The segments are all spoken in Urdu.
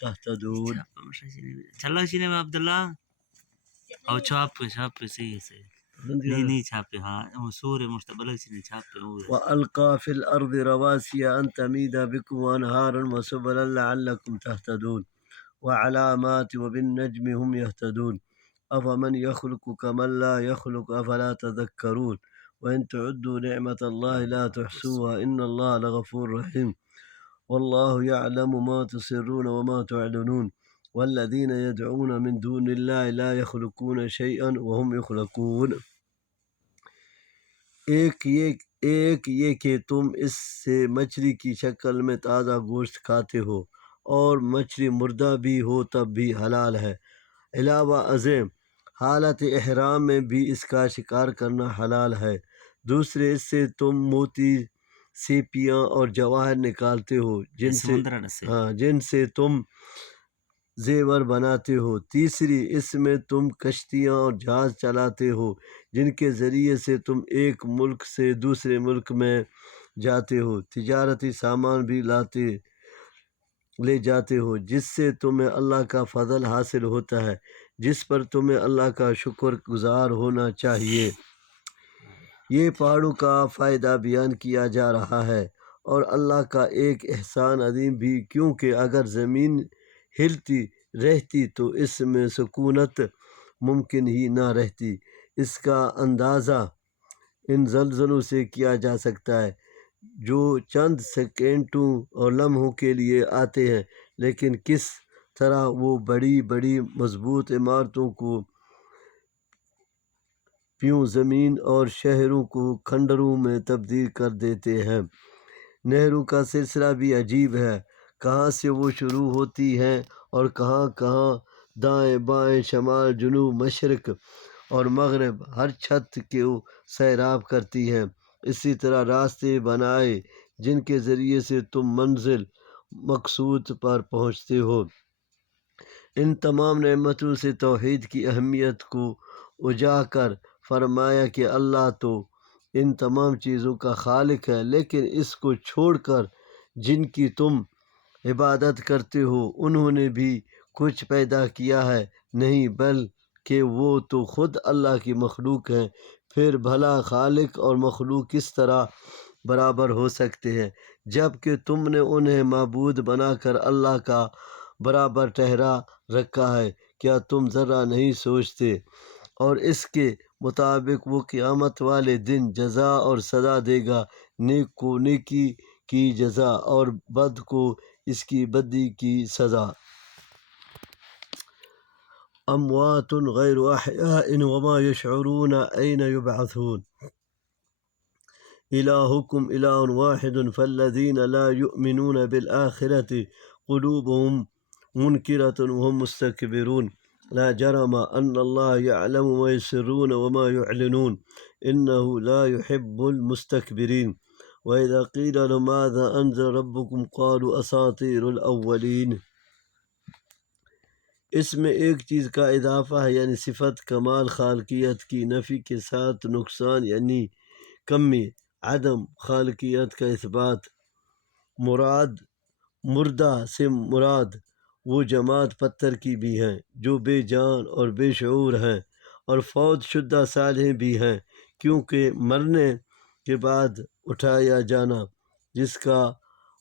تهتدون. چلو شینے میں عبداللہ او چھاپ پہ صحیح ہے نہیں چھاپے ہاں سور مشتبلگ سے نہیں چھاپے وألقى في الأرض رواسي أن تميد بكم وأنهارا وسبلا لعلكم تهتدون وعلامات وبالنجم هم يهتدون أفمن يخلق كمن لا يخلق أفلا تذكرون وإن تعدوا نعمة الله لا تحصوها إن الله لغفور رحيم والله يعلم ما تسرون وما تعلنون والذين يدعون من دون الله لا يخلقون شيئا وهم يخلقون. ایک یہ کہ تم اس سے مچھلی کی شکل میں تازہ گوشت کھاتے ہو اور مچھلی مردہ بھی ہو تب بھی حلال ہے. علاوہ ازیں حالت احرام میں بھی اس کا شکار کرنا حلال ہے. دوسرے اس سے تم موتی سیپیاں اور جواہر نکالتے ہو جن سے تم زیور بناتے ہو. تیسری اس میں تم کشتیاں اور جہاز چلاتے ہو جن کے ذریعے سے تم ایک ملک سے دوسرے ملک میں جاتے ہو. تجارتی سامان بھی لے جاتے ہو جس سے تمہیں اللہ کا فضل حاصل ہوتا ہے جس پر تمہیں اللہ کا شکر گزار ہونا چاہیے. یہ پہاڑوں کا فائدہ بیان کیا جا رہا ہے اور اللہ کا ایک احسان عظیم بھی، کیونکہ اگر زمین ہلتی رہتی تو اس میں سکونت ممکن ہی نہ رہتی. اس کا اندازہ ان زلزلوں سے کیا جا سکتا ہے جو چند سیکنڈوں اور لمحوں کے لیے آتے ہیں، لیکن کس طرح وہ بڑی بڑی مضبوط عمارتوں کو پیوں زمین اور شہروں کو کھنڈروں میں تبدیل کر دیتے ہیں. نہروں کا سلسلہ بھی عجیب ہے، کہاں سے وہ شروع ہوتی ہیں اور کہاں کہاں دائیں بائیں شمال جنوب مشرق اور مغرب ہر چھت کو سیراب کرتی ہیں. اسی طرح راستے بنائے جن کے ذریعے سے تم منزل مقصود پر پہنچتے ہو. ان تمام نعمتوں سے توحید کی اہمیت کو اجاگر فرمایا کہ اللہ تو ان تمام چیزوں کا خالق ہے، لیکن اس کو چھوڑ کر جن کی تم عبادت کرتے ہو انہوں نے بھی کچھ پیدا کیا ہے نہیں، بلکہ وہ تو خود اللہ کی مخلوق ہیں. پھر بھلا خالق اور مخلوق کس طرح برابر ہو سکتے ہیں جب کہ تم نے انہیں معبود بنا کر اللہ کا برابر ٹھہرا رکھا ہے. کیا تم ذرا نہیں سوچتے؟ اور اس کے مطابق وہ قیامت والے دن جزا اور سزا دے گا، نیک کو نیکی کی جزا اور بد کو اس کی بدی کی سزا. اموات غیر احیاء وما یشعرون این یبعثون الہکم الہ واحد فالذین لا یؤمنون بالآخرة قلوبهم منکرة وهم مستکبرون لا جرم ان اللہ یعلم ما یسرون وما یعلنون انه لا يحب المستکبرین. وإذا قیل لهم ماذا انزل ربكم قالوا اساطیر الاولین. اس میں ایک چیز کا اضافہ ہے، یعنی صفت کمال خالقیت کی نفی کے ساتھ نقصان یعنی کمی، عدم خالقیت کا اثبات. مردہ سے مراد وہ جماد پتھر کی بھی ہیں جو بے جان اور بے شعور ہیں، اور فوت شدہ صالح بھی ہیں، کیونکہ مرنے کے بعد اٹھایا جانا جس کا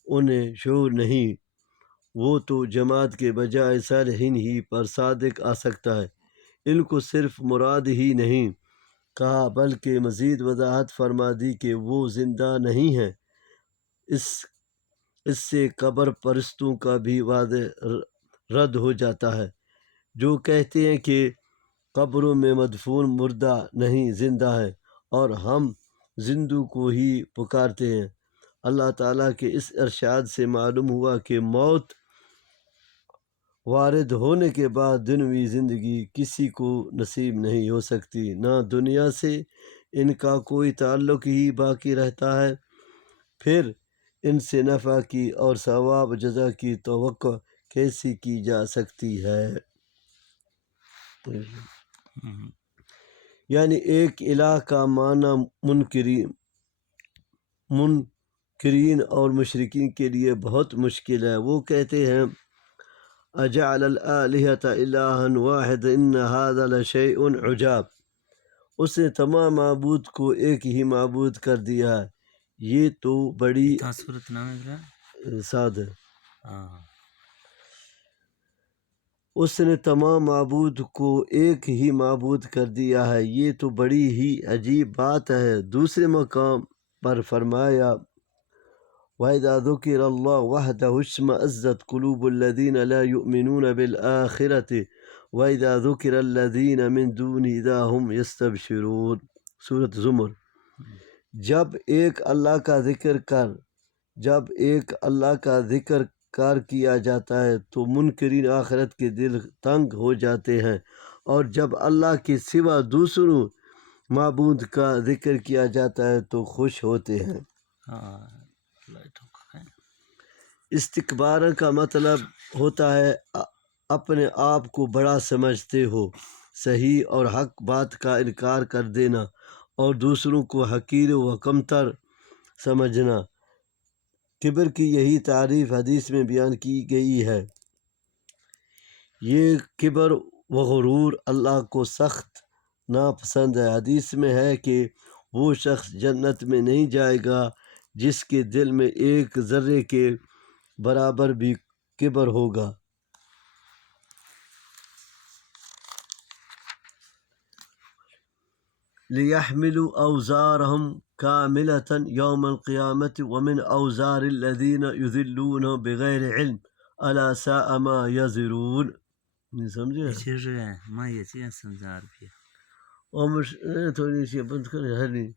انہیں شعور نہیں، وہ تو جماد کے بجائے صالحین ہی پر صادق آ سکتا ہے. ان کو صرف مراد ہی نہیں کہا بلکہ مزید وضاحت فرما دی کہ وہ زندہ نہیں ہیں. اس سے قبر پرستوں کا بھی واضح رد ہو جاتا ہے جو کہتے ہیں کہ قبروں میں مدفون مردہ نہیں زندہ ہے اور ہم زندوں کو ہی پکارتے ہیں. اللہ تعالیٰ کے اس ارشاد سے معلوم ہوا کہ موت وارد ہونے کے بعد دنیوی زندگی کسی کو نصیب نہیں ہو سکتی، نہ دنیا سے ان کا کوئی تعلق ہی باقی رہتا ہے. پھر ان سے نفع کی اور ثواب جزا کی توقع کیسی کی جا سکتی ہے؟ یعنی ایک الہ کا معنی منکرین اور مشرکین کے لیے بہت مشکل ہے. وہ کہتے ہیں اجعل الآلہۃ الہا واحد ان ھذا لشیء عجاب، اس نے تمام معبود کو ایک ہی معبود کر دیا ہے، یہ تو بڑی کہاں صورت نام ہے ذرا؟ سعد ہے۔ ہاں اس نے تمام معبود کو ایک ہی معبود کر دیا ہے، یہ تو بڑی ہی عجیب بات ہے۔ دوسرے مقام پر فرمایا وَإِذَا ذُكِرَ اللَّهُ وَحْدَهُ اشْمَأَزَّتْ قُلُوبُ الَّذِينَ لَا يُؤْمِنُونَ بِالْآخِرَةِ وَإِذَا ذُكِرَ الَّذِينَ مِن دُونِهِ إِذَا هُمْ يَسْتَبْشِرُونَ۔ سورۃ زمر۔ جب ایک اللہ کا ذکر کار کیا جاتا ہے تو منکرین آخرت کے دل تنگ ہو جاتے ہیں، اور جب اللہ کے سوا دوسروں معبود کا ذکر کیا جاتا ہے تو خوش ہوتے ہیں۔ ہاں ٹھیک ہے۔ استکبار کا مطلب ہوتا ہے اپنے آپ کو بڑا سمجھتے ہو، صحیح اور حق بات کا انکار کر دینا، اور دوسروں کو حقیر و کمتر سمجھنا۔ کبر کی یہی تعریف حدیث میں بیان کی گئی ہے۔ یہ کبر و غرور اللہ کو سخت ناپسند ہے۔ حدیث میں ہے کہ وہ شخص جنت میں نہیں جائے گا جس کے دل میں ایک ذرے کے برابر بھی کبر ہوگا۔ لِيَحْمِلُوا أَوْزَارَهُمْ كَامِلَةً يَوْمَ الْقِيَامَةِ وَمِنْ أَوْزَارِ الَّذِينَ يُضِلُّونَهُم بِغَيْرِ عِلْم أَلَا سَاءَ مَا يَزِرُونَ۔ نہیں سمجھے؟ پیچھے جو ہے میں یہ چیز سمجھا رہی اور تھوڑی سی بند کرے ہے نہیں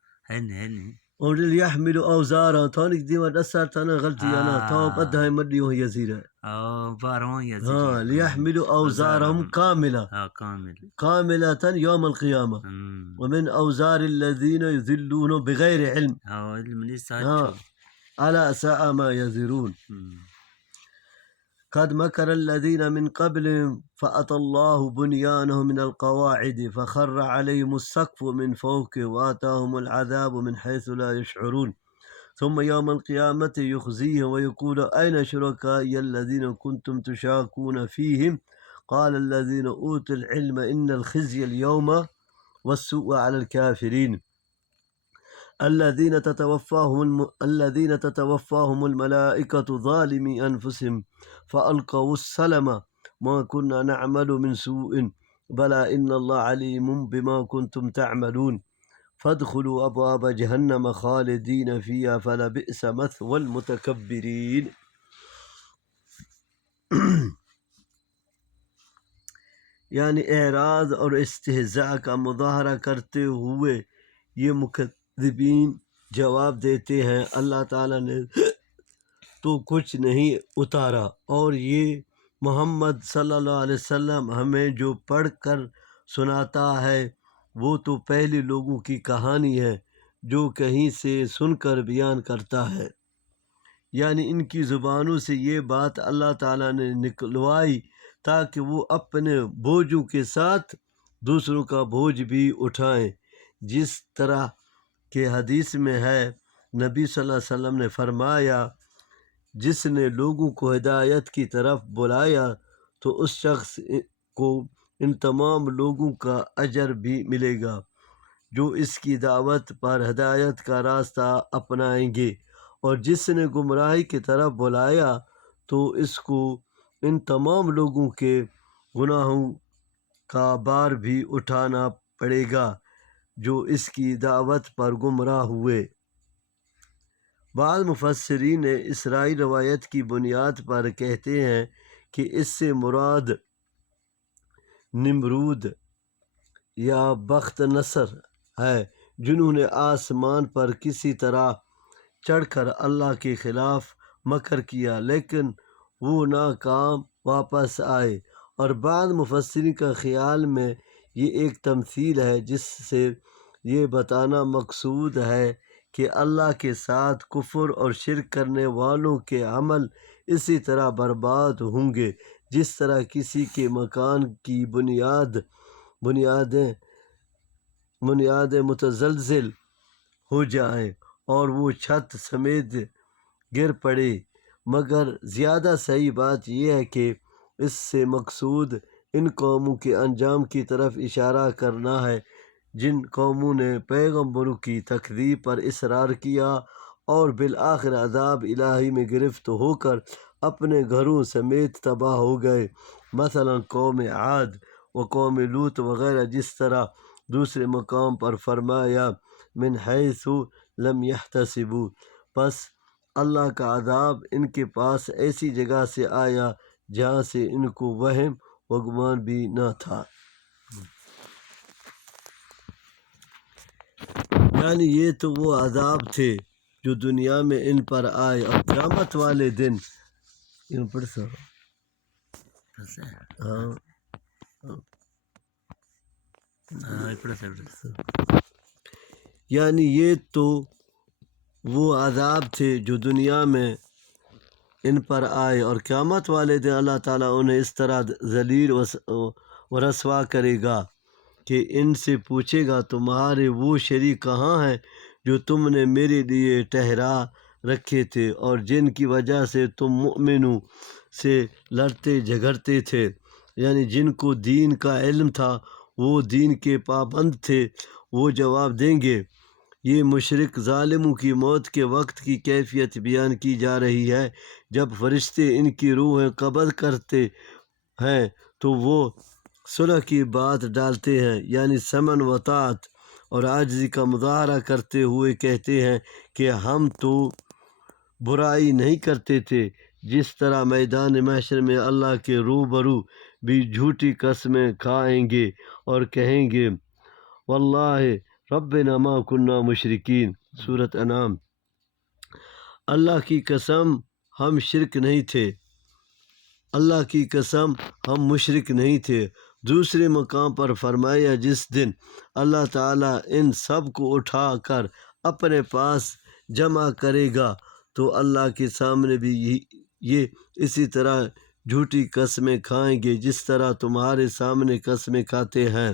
ہے نہیں اور لِيَحْمِلُوا أَوْزَارَهُمْ تھونک دیوان اثر تھانا غلطی آنا تھو بدھائیں مڈیوں یزیر ہے۔ بارہواں یا ہاں لِيَحْمِلُوا أَوْزَارَهُمْ كَامِلَةً يَوْمَ الْقِيَامَةِ وَمِنْ أَوْزَارِ الَّذِينَ يُضِلُّونَهُم بِغَيْرِ عِلْم أَلَا سَاءَ مَا يَزِرُونَ۔ قد مكر الذين من قبلهم فأتى الله بنيانهم من القواعد فخر عليهم السقف من فوقه وآتاهم العذاب من حيث لا يشعرون ثم يوم القيامة يخزيهم ويقول أين شركائي الذين كنتم تشاكون فيهم قال الذين أوتوا العلم إن الخزي اليوم والسوء على الكافرين الذين تتوفاهم الملائكة ظالمي أنفسهم فألقوا السلم ما كنا نعمل من سوء بلى إن الله عليم بما كنتم تعملون فادخلوا أبواب جهنم خالدين فيها فلبئس مثوى المتكبرين۔ یعنی اعراض اور استہزاء کا مظاہرہ کرتے ہوئے یہ مکذبین جواب دیتے ہیں اللہ تعالیٰ نے تو کچھ نہیں اتارا، اور یہ محمد صلی اللہ علیہ وسلم ہمیں جو پڑھ کر سناتا ہے وہ تو پہلے لوگوں کی کہانی ہے جو کہیں سے سن کر بیان کرتا ہے۔ یعنی ان کی زبانوں سے یہ بات اللہ تعالیٰ نے نکلوائی تاکہ وہ اپنے بوجھوں کے ساتھ دوسروں کا بوجھ بھی اٹھائیں، جس طرح کہ حدیث میں ہے نبی صلی اللہ علیہ وسلم نے فرمایا جس نے لوگوں کو ہدایت کی طرف بلایا تو اس شخص کو ان تمام لوگوں کا اجر بھی ملے گا جو اس کی دعوت پر ہدایت کا راستہ اپنائیں گے، اور جس نے گمراہی کی طرف بلایا تو اس کو ان تمام لوگوں کے گناہوں کا بار بھی اٹھانا پڑے گا جو اس کی دعوت پر گمراہ ہوئے۔ بعض مفسرین اسرائیل روایت کی بنیاد پر کہتے ہیں کہ اس سے مراد نمرود یا بخت نصر ہے جنہوں نے آسمان پر کسی طرح چڑھ کر اللہ کے خلاف مکر کیا لیکن وہ ناکام واپس آئے، اور بعض مفسرین کا خیال میں یہ ایک تمثیل ہے جس سے یہ بتانا مقصود ہے کہ اللہ کے ساتھ کفر اور شرک کرنے والوں کے عمل اسی طرح برباد ہوں گے جس طرح کسی کے مکان کی بنیادیں متزلزل ہو جائیں اور وہ چھت سمیت گر پڑے، مگر زیادہ صحیح بات یہ ہے کہ اس سے مقصود ان قوموں کے انجام کی طرف اشارہ کرنا ہے جن قوموں نے پیغمبروں کی تکذیب پر اصرار کیا اور بالآخر عذاب الہی میں گرفت ہو کر اپنے گھروں سمیت تباہ ہو گئے، مثلا قوم عاد و قوم لوط وغیرہ، جس طرح دوسرے مقام پر فرمایا من حیث لم یحتسبوا، پس اللہ کا عذاب ان کے پاس ایسی جگہ سے آیا جہاں سے ان کو وہم و گمان بھی نہ تھا۔ یعنی یہ تو وہ عذاب تھے جو دنیا میں ان پر آئے، اور قیامت والے دن یعنی یہ تو وہ عذاب تھے جو دنیا میں ان پر آئے، اور قیامت والے دن اللہ تعالیٰ انہیں اس طرح ذلیل و رسوا کرے گا کہ ان سے پوچھے گا تمہارے وہ شریک کہاں ہیں جو تم نے میرے لیے ٹھہرا رکھے تھے اور جن کی وجہ سے تم مؤمنوں سے لڑتے جھگڑتے تھے، یعنی جن کو دین کا علم تھا، وہ دین کے پابند تھے۔ وہ جواب دیں گے، یہ مشرک ظالموں کی موت کے وقت کی کیفیت بیان کی جا رہی ہے۔ جب فرشتے ان کی روحیں قبض کرتے ہیں تو وہ صلح کی بات ڈالتے ہیں، یعنی سمن و طاعت اور عاجزی کا مظاہرہ کرتے ہوئے کہتے ہیں کہ ہم تو برائی نہیں کرتے تھے۔ جس طرح میدان محشر میں اللہ کے روبرو بھی جھوٹی قسمیں کھائیں گے اور کہیں گے واللہ ربنا ما کننا مشرکین، سورۃ انعام، اللہ کی قسم ہم شرک نہیں تھے، اللہ کی قسم ہم مشرک نہیں تھے۔ دوسرے مقام پر فرمایا جس دن اللہ تعالیٰ ان سب کو اٹھا کر اپنے پاس جمع کرے گا تو اللہ کے سامنے بھی یہ اسی طرح جھوٹی قسمیں کھائیں گے جس طرح تمہارے سامنے قسمیں کھاتے ہیں۔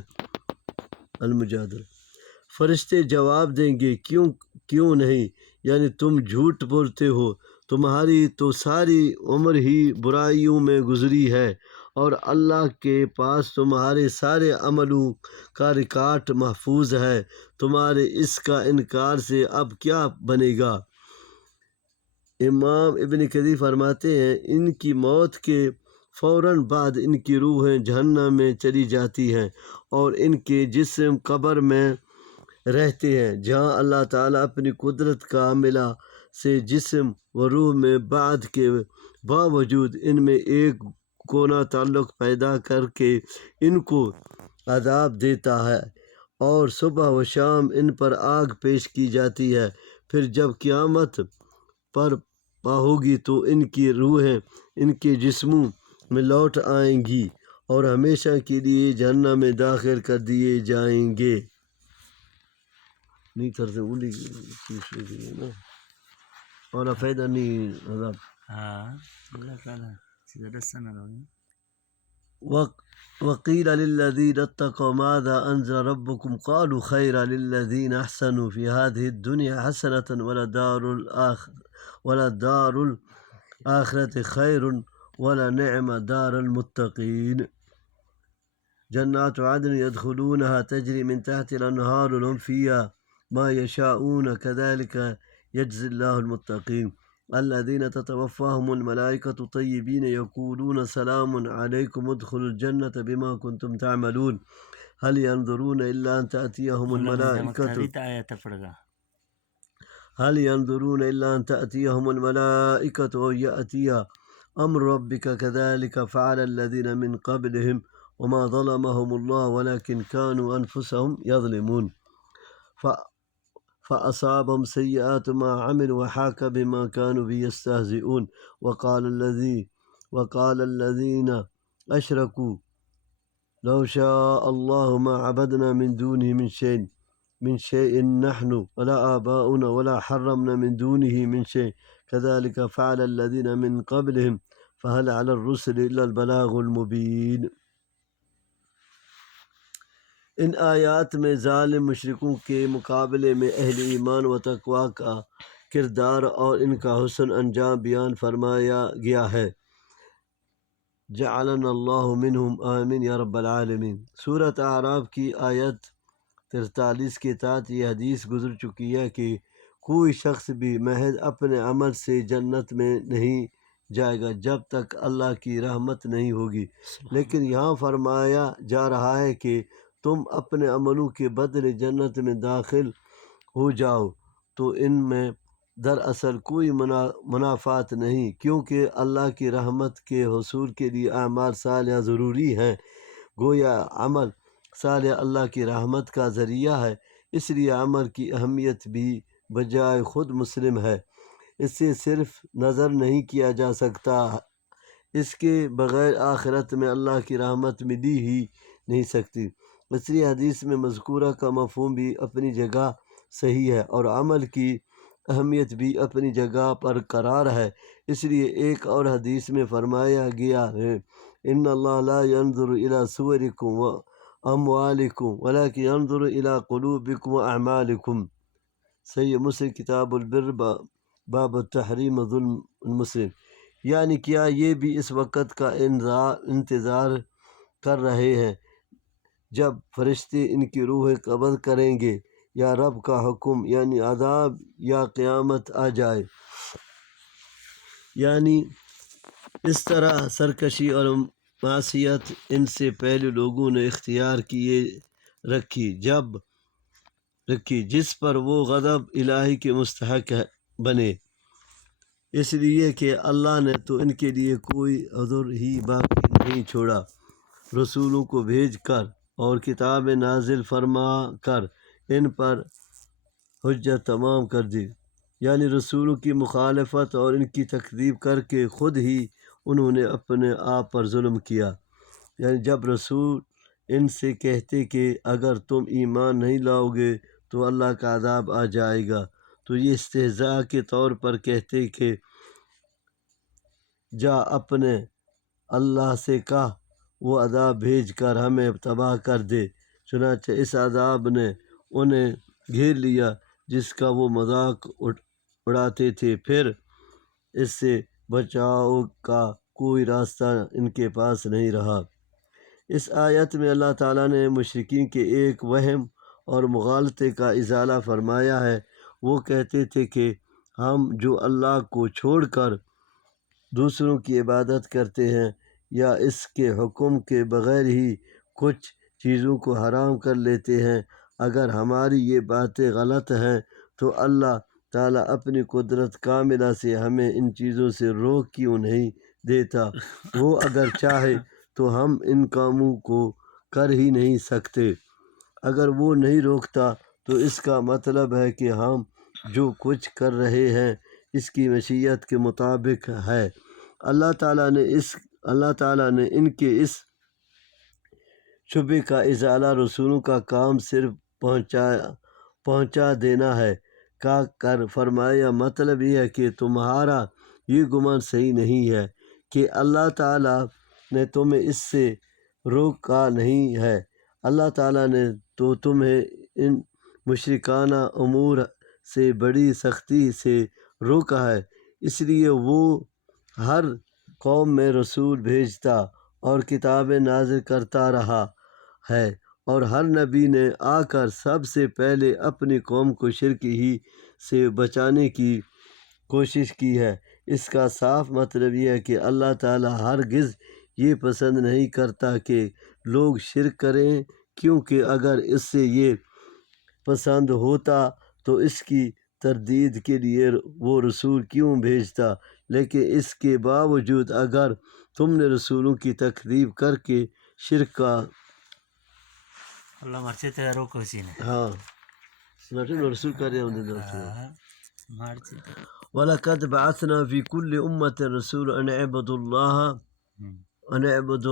المجادلہ، فرشتے جواب دیں گے کیوں نہیں، یعنی تم جھوٹ بولتے ہو، تمہاری تو ساری عمر ہی برائیوں میں گزری ہے اور اللہ کے پاس تمہارے سارے عملوں کا ریکارڈ محفوظ ہے، تمہارے اس کا انکار سے اب کیا بنے گا۔ امام ابن کثیر فرماتے ہیں ان کی موت کے فوراً بعد ان کی روحیں جہنم میں چلی جاتی ہیں اور ان کے جسم قبر میں رہتے ہیں، جہاں اللہ تعالیٰ اپنی قدرت کاملہ سے جسم و روح میں بعد کے باوجود ان میں ایک کونا تعلق پیدا کر کے ان کو عذاب دیتا ہے، اور صبح و شام ان پر آگ پیش کی جاتی ہے۔ پھر جب قیامت پر پا ہوگی تو ان کی روحیں ان کے جسموں میں لوٹ آئیں گی اور ہمیشہ کے لیے جہنم میں داخل کر دیے جائیں گے۔ نہیں تر سے اولی نا اور فائدہ نہیں عذاب۔ اللہ تعالیٰ وقیل للذین اتقوا ماذا انزل ربکم قالوا خیرا للذین احسنوا فی هذه الدنیا حسنة ولدار الآخرة خیر ولنعم دار المتقین۔ جنات عدن يدخلونها تجری من تحت الانہار لهم فیها ما یشاءون كذلك يجزي الله المتقین الذين تتوفاهم الملائكة طيبين يقولون سلام عليكم ادخلوا الجنة بما كنتم تعملون هل ينظرون إلا أن تأتيهم الملائكة أو يأتي أمر ربك كذلك فعل الذين من قبلهم وما ظلمهم الله ولكن كانوا أنفسهم يظلمون فأصابهم سيئات ما عملوا وحاق بما كانوا به يستهزئون وقال الذين أشركوا لو شاء الله ما عبدنا من دونه من شيء نحن ولا آباؤنا ولا حرمنا من دونه من شيء كذلك فعل الذين من قبلهم فهل على الرسل إلا البلاغ المبين۔ ان آیات میں ظالم مشرکوں کے مقابلے میں اہل ایمان و تقویٰ کا کردار اور ان کا حسن انجام بیان فرمایا گیا ہے۔ جعلنا اللہ منہم آمین یا رب العالمین۔ سورۃ اعراف کی آیت 43 کے تحت یہ حدیث گزر چکی ہے کہ کوئی شخص بھی محض اپنے عمل سے جنت میں نہیں جائے گا جب تک اللہ کی رحمت نہیں ہوگی، لیکن یہاں فرمایا جا رہا ہے کہ تم اپنے عملوں کے بدلے جنت میں داخل ہو جاؤ، تو ان میں دراصل کوئی منافات نہیں، کیونکہ اللہ کی رحمت کے حصول کے لیے اعمال صالحہ ضروری ہیں۔ گویا عمل صالح اللہ کی رحمت کا ذریعہ ہے، اس لیے عمل کی اہمیت بھی بجائے خود مسلم ہے، اس سے صرف نظر نہیں کیا جا سکتا، اس کے بغیر آخرت میں اللہ کی رحمت ملی ہی نہیں سکتی۔ اس لیے حدیث میں مذکورہ کا مفہوم بھی اپنی جگہ صحیح ہے اور عمل کی اہمیت بھی اپنی جگہ پر قرار ہے۔ اس لیے ایک اور حدیث میں فرمایا گیا ہے، ان اللہ لا ينظر الى صورکم و اموالکم ولکن ينظر الى قلوبکم و اعمالکم۔ صحیح مسلم کتاب البر باب التحریم ظلم المسلم۔ یعنی کیا یہ بھی اس وقت کا انتظار کر رہے ہیں جب فرشتے ان کی روحیں قبض کریں گے یا رب کا حکم یعنی عذاب یا قیامت آ جائے؟ یعنی اس طرح سرکشی اور معصیت ان سے پہلے لوگوں نے اختیار کیے رکھی جس پر وہ غضب الہی کے مستحق بنے، اس لیے کہ اللہ نے تو ان کے لیے کوئی عذر ہی باقی نہیں چھوڑا، رسولوں کو بھیج کر اور کتاب نازل فرما کر ان پر حجت تمام کر دی۔ یعنی رسولوں کی مخالفت اور ان کی تکذیب کر کے خود ہی انہوں نے اپنے آپ پر ظلم کیا۔ یعنی جب رسول ان سے کہتے کہ اگر تم ایمان نہیں لاؤ گے تو اللہ کا عذاب آ جائے گا، تو یہ استہزاء کے طور پر کہتے کہ جا اپنے اللہ سے کہہ وہ عذاب بھیج کر ہمیں تباہ کر دے، چنانچہ اس عذاب نے انہیں گھیر لیا جس کا وہ مذاق اڑاتے تھے، پھر اس سے بچاؤ کا کوئی راستہ ان کے پاس نہیں رہا۔ اس آیت میں اللہ تعالیٰ نے مشرکین کے ایک وہم اور مغالطے کا ازالہ فرمایا ہے۔ وہ کہتے تھے کہ ہم جو اللہ کو چھوڑ کر دوسروں کی عبادت کرتے ہیں یا اس کے حکم کے بغیر ہی کچھ چیزوں کو حرام کر لیتے ہیں، اگر ہماری یہ باتیں غلط ہیں تو اللہ تعالیٰ اپنی قدرت کاملہ سے ہمیں ان چیزوں سے روک کیوں نہیں دیتا؟ وہ اگر چاہے تو ہم ان کاموں کو کر ہی نہیں سکتے۔ اگر وہ نہیں روکتا تو اس کا مطلب ہے کہ ہم جو کچھ کر رہے ہیں اس کی مشیت کے مطابق ہے۔ اللہ تعالیٰ نے ان کے اس شبے کا ازالہ رسولوں کا کام صرف پہنچا دینا ہے کا کر فرمایا، مطلب یہ ہے کہ تمہارا یہ گمان صحیح نہیں ہے کہ اللہ تعالیٰ نے تمہیں اس سے روکا نہیں ہے، اللہ تعالیٰ نے تو تمہیں ان مشرکانہ امور سے بڑی سختی سے روکا ہے، اس لیے وہ ہر قوم میں رسول بھیجتا اور کتابیں نازل کرتا رہا ہے، اور ہر نبی نے آ کر سب سے پہلے اپنی قوم کو شرک ہی سے بچانے کی کوشش کی ہے۔ اس کا صاف مطلب یہ ہے کہ اللہ تعالیٰ ہرگز یہ پسند نہیں کرتا کہ لوگ شرک کریں، کیونکہ اگر اس سے یہ پسند ہوتا تو اس کی تردید کے لیے وہ رسول کیوں بھیجتا؟ لیکن اس کے باوجود اگر تم نے رسولوں کی تکذیب کر کے شرک کا Allah marchete da roko sine. ہاں رسول کر رہے Marchete. وَلَقَدْ بَعَثْنَا فِي كُلِّ أُمَّةٍ رَسُولًا أَنِ اعْبُدُوا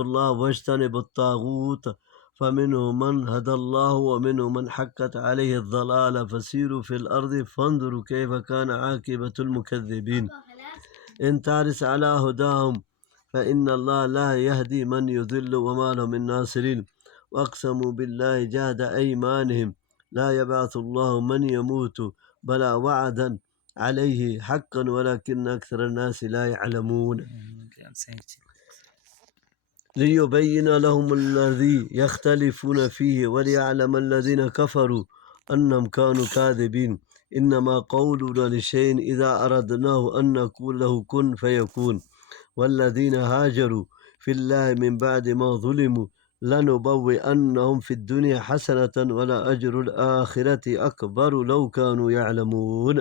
اللَّهَ وَاجْتَنِبُوا الطَّاغُوتَ فَمِنْهُم مَّنْ هَدَى اللَّهُ وَمِنْهُم مَّنْ حَقَّتْ عَلَيْهِ الضَّلَالَةُ فَسِيرُوا فِي الْأَرْضِ فَانظُرُوا كَيْفَ كَانَ عَاقِبَةُ الْمُكَذِّبِينَ إِن تَحْرِصْ عَلَىٰ هُدَاهُمْ فَإِنَّ اللَّهَ لَا يَهْدِي مَنْ يُضِلُّ وَمَا لَهُم مِّن نَّاصِرِينَ وَأَقْسَمُوا بِاللَّهِ جَهْدَ أَيْمَانِهِمْ لَا يَبْعَثُ اللَّهُ مَنْ يَمُوتُ بَلَىٰ وَعْدًا عَلَيْهِ حَقًّا وَلَكِنَّ أَكْثَرَ النَّاسِ لَا يَعْلَمُونَ۔ ليبين لهم الذي يختلفون فيه وليعلم الذين كفروا أنهم كانوا كاذبين إنما قولنا لشيء إذا أردناه أن نقول له كن فيكون والذين هاجروا في الله من بعد ما ظلموا لنبوئنهم في الدنيا حسنة ولأجر الآخرة أكبر لو كانوا يعلمون۔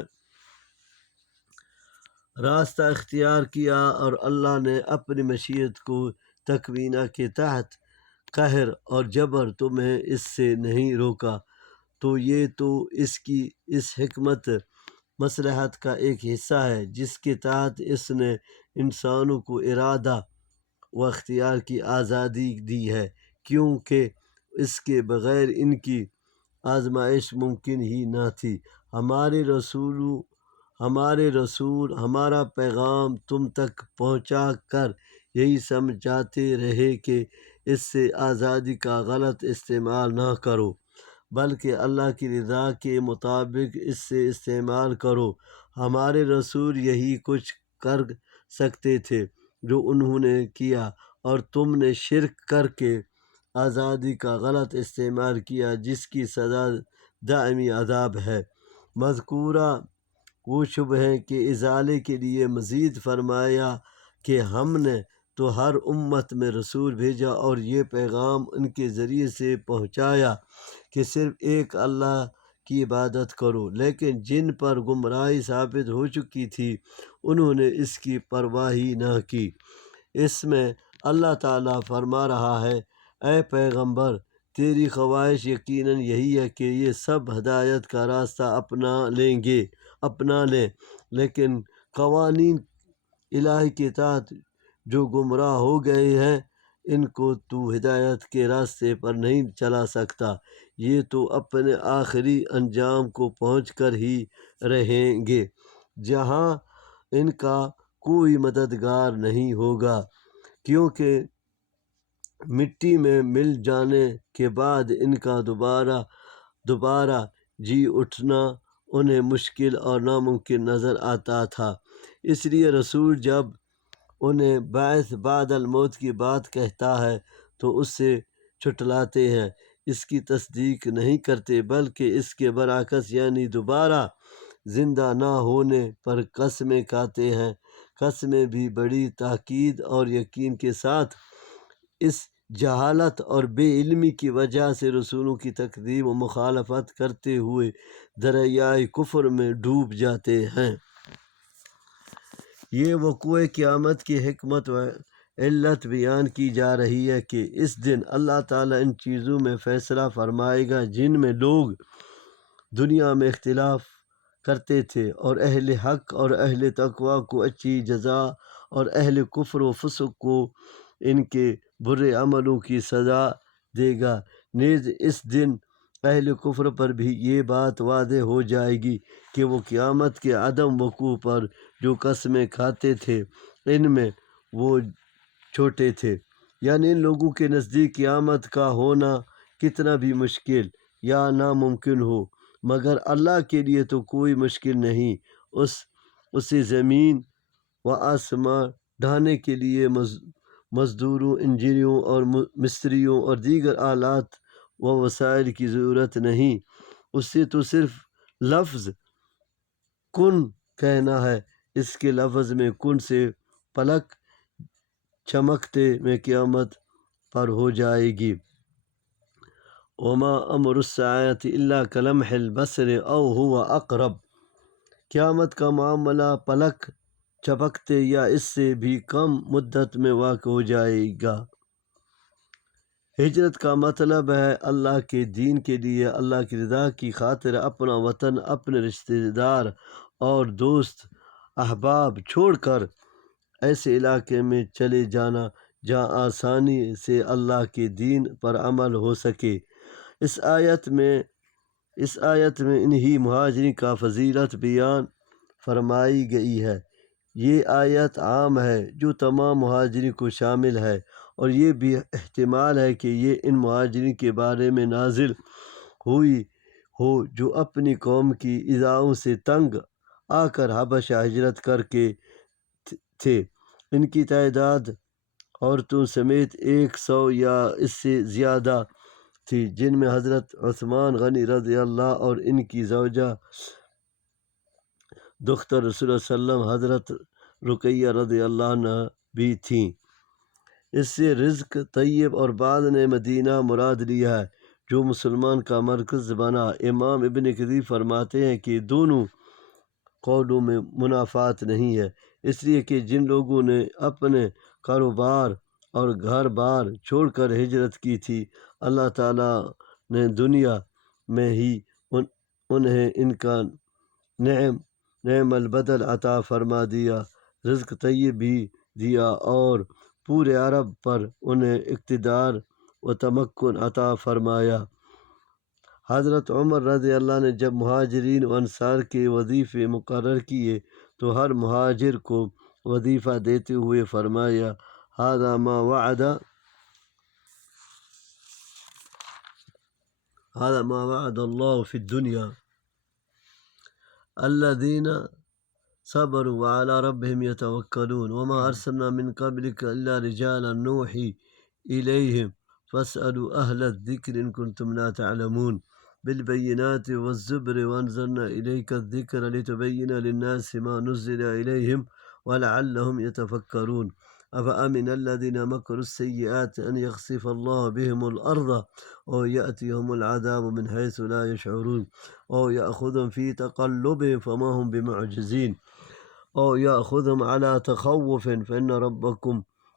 راستہ اختیار کیا اور اللہ نے اپنی مشیت کو تکوینہ کے تحت قہر اور جبر تمہیں اس سے نہیں روکا، تو یہ تو اس حکمت مصلحت کا ایک حصہ ہے جس کے تحت اس نے انسانوں کو ارادہ و اختیار کی آزادی دی ہے، کیونکہ اس کے بغیر ان کی آزمائش ممکن ہی نہ تھی۔ ہمارے رسول ہمارا پیغام تم تک پہنچا کر یہی سمجھاتے رہے کہ اس سے آزادی کا غلط استعمال نہ کرو، بلکہ اللہ کی رضا کے مطابق اس سے استعمال کرو۔ ہمارے رسول یہی کچھ کر سکتے تھے جو انہوں نے کیا، اور تم نے شرک کر کے آزادی کا غلط استعمال کیا جس کی سزا دائمی عذاب ہے۔ مذکورہ وہ شبہ ہیں کہ ازالے کے لیے مزید فرمایا کہ ہم نے تو ہر امت میں رسول بھیجا اور یہ پیغام ان کے ذریعے سے پہنچایا کہ صرف ایک اللہ کی عبادت کرو، لیکن جن پر گمراہی ثابت ہو چکی تھی انہوں نے اس کی پرواہ ہی نہ کی۔ اس میں اللہ تعالیٰ فرما رہا ہے، اے پیغمبر تیری خواہش یقیناً یہی ہے کہ یہ سب ہدایت کا راستہ اپنا لیں، لیکن قوانین الہی کے تحت جو گمراہ ہو گئے ہیں ان کو تو ہدایت کے راستے پر نہیں چلا سکتا، یہ تو اپنے آخری انجام کو پہنچ کر ہی رہیں گے جہاں ان کا کوئی مددگار نہیں ہوگا، کیونکہ مٹی میں مل جانے کے بعد ان کا دوبارہ جی اٹھنا انہیں مشکل اور ناممکن نظر آتا تھا، اس لیے رسول جب انہیں بعث بعد الموت کی بات کہتا ہے تو اس سے چھٹلاتے ہیں، اس کی تصدیق نہیں کرتے، بلکہ اس کے برعکس یعنی دوبارہ زندہ نہ ہونے پر قسمیں کھاتے ہیں، قسمیں بھی بڑی تاکید اور یقین کے ساتھ اس جہالت اور بے علمی کی وجہ سے رسولوں کی تکذیب و مخالفت کرتے ہوئے دریائے کفر میں ڈوب جاتے ہیں۔ یہ وقوع قیامت کی حکمت و علت بیان کی جا رہی ہے کہ اس دن اللہ تعالیٰ ان چیزوں میں فیصلہ فرمائے گا جن میں لوگ دنیا میں اختلاف کرتے تھے، اور اہل حق اور اہل تقوی کو اچھی جزا اور اہل کفر و فسق کو ان کے برے عملوں کی سزا دے گا۔ نیز اس دن اہل کفر پر بھی یہ بات واضح ہو جائے گی کہ وہ قیامت کے عدم وقوع پر جو قسمیں کھاتے تھے ان میں وہ چھوٹے تھے، یعنی ان لوگوں کے نزدیک قیامت کا ہونا کتنا بھی مشکل یا ناممکن ہو، مگر اللہ کے لیے تو کوئی مشکل نہیں، اسے زمین و آسمان ڈھانے کے لیے مزدوروں، انجینئروں اور مستریوں اور دیگر آلات و وسائل کی ضرورت نہیں، اسے تو صرف لفظ کن کہنا ہے، اس کے لفظ میں کن سے پلک چمکتے میں قیامت پر ہو جائے گی۔ وما امر الساعۃ الا کلمح البصر او هو اقرب، قیامت کا معاملہ پلک چپکتے یا اس سے بھی کم مدت میں واقع ہو جائے گا۔ ہجرت کا مطلب ہے اللہ کے دین کے لیے اللہ کی رضا کی خاطر اپنا وطن، اپنے رشتہ دار اور دوست احباب چھوڑ کر ایسے علاقے میں چلے جانا جہاں آسانی سے اللہ کے دین پر عمل ہو سکے۔ اس آیت میں انہی مہاجرین کا فضیلت بیان فرمائی گئی ہے۔ یہ آیت عام ہے جو تمام مہاجرین کو شامل ہے، اور یہ بھی احتمال ہے کہ یہ ان مہاجرین کے بارے میں نازل ہوئی ہو جو اپنی قوم کی ایذاؤں سے تنگ آ کر حبشہ ہجرت کر کے تھے۔ ان کی تعداد عورتوں سمیت 100 یا اس سے زیادہ تھی، جن میں حضرت عثمان غنی رضی اللہ اور ان کی زوجہ دختر رسول اللہ صلی اللہ علیہ وسلم حضرت رقیہ رضی اللہ عنہ بھی تھیں۔ اس سے رزق طیب اور بعد نے مدینہ مراد لیا ہے، جو مسلمان کا مرکز بنا۔ امام ابن کثیر فرماتے ہیں کہ دونوں قولوں میں منافات نہیں ہے، اس لیے کہ جن لوگوں نے اپنے کاروبار اور گھر بار چھوڑ کر ہجرت کی تھی، اللہ تعالیٰ نے دنیا میں ہی انہیں ان کا نعم البدل عطا فرما دیا، رزق طیب بھی دیا اور پورے عرب پر انہیں اقتدار و تمکن عطا فرمایا۔ حضرت عمر رضی اللہ نے جب مہاجرین و انصار کے وظیفے مقرر کیے تو ہر مہاجر کو وظیفہ دیتے ہوئے فرمایا، هذا ما وعد اللہ فی الدنیا الذین صبروا وعلى ربهم يتوکلون وما ارسلنا من قبلك الا رجالا نوحی الیہم فاسألوا اہل الذکر ان کنتم لا تعلمون بالبینات والزبر وانزلنا الیک الذکر لتبین للناس ما نزل الیہم ولعلهم يتفکرون افامن الذین مکروا السیئات ان یخسف اللہ بهم الارض او یأتیهم العذاب من حیث لا یشعرون او یأخذهم فی تقلبهم فما هم بمعجزین او یأخذهم على تخوف فإن ربکم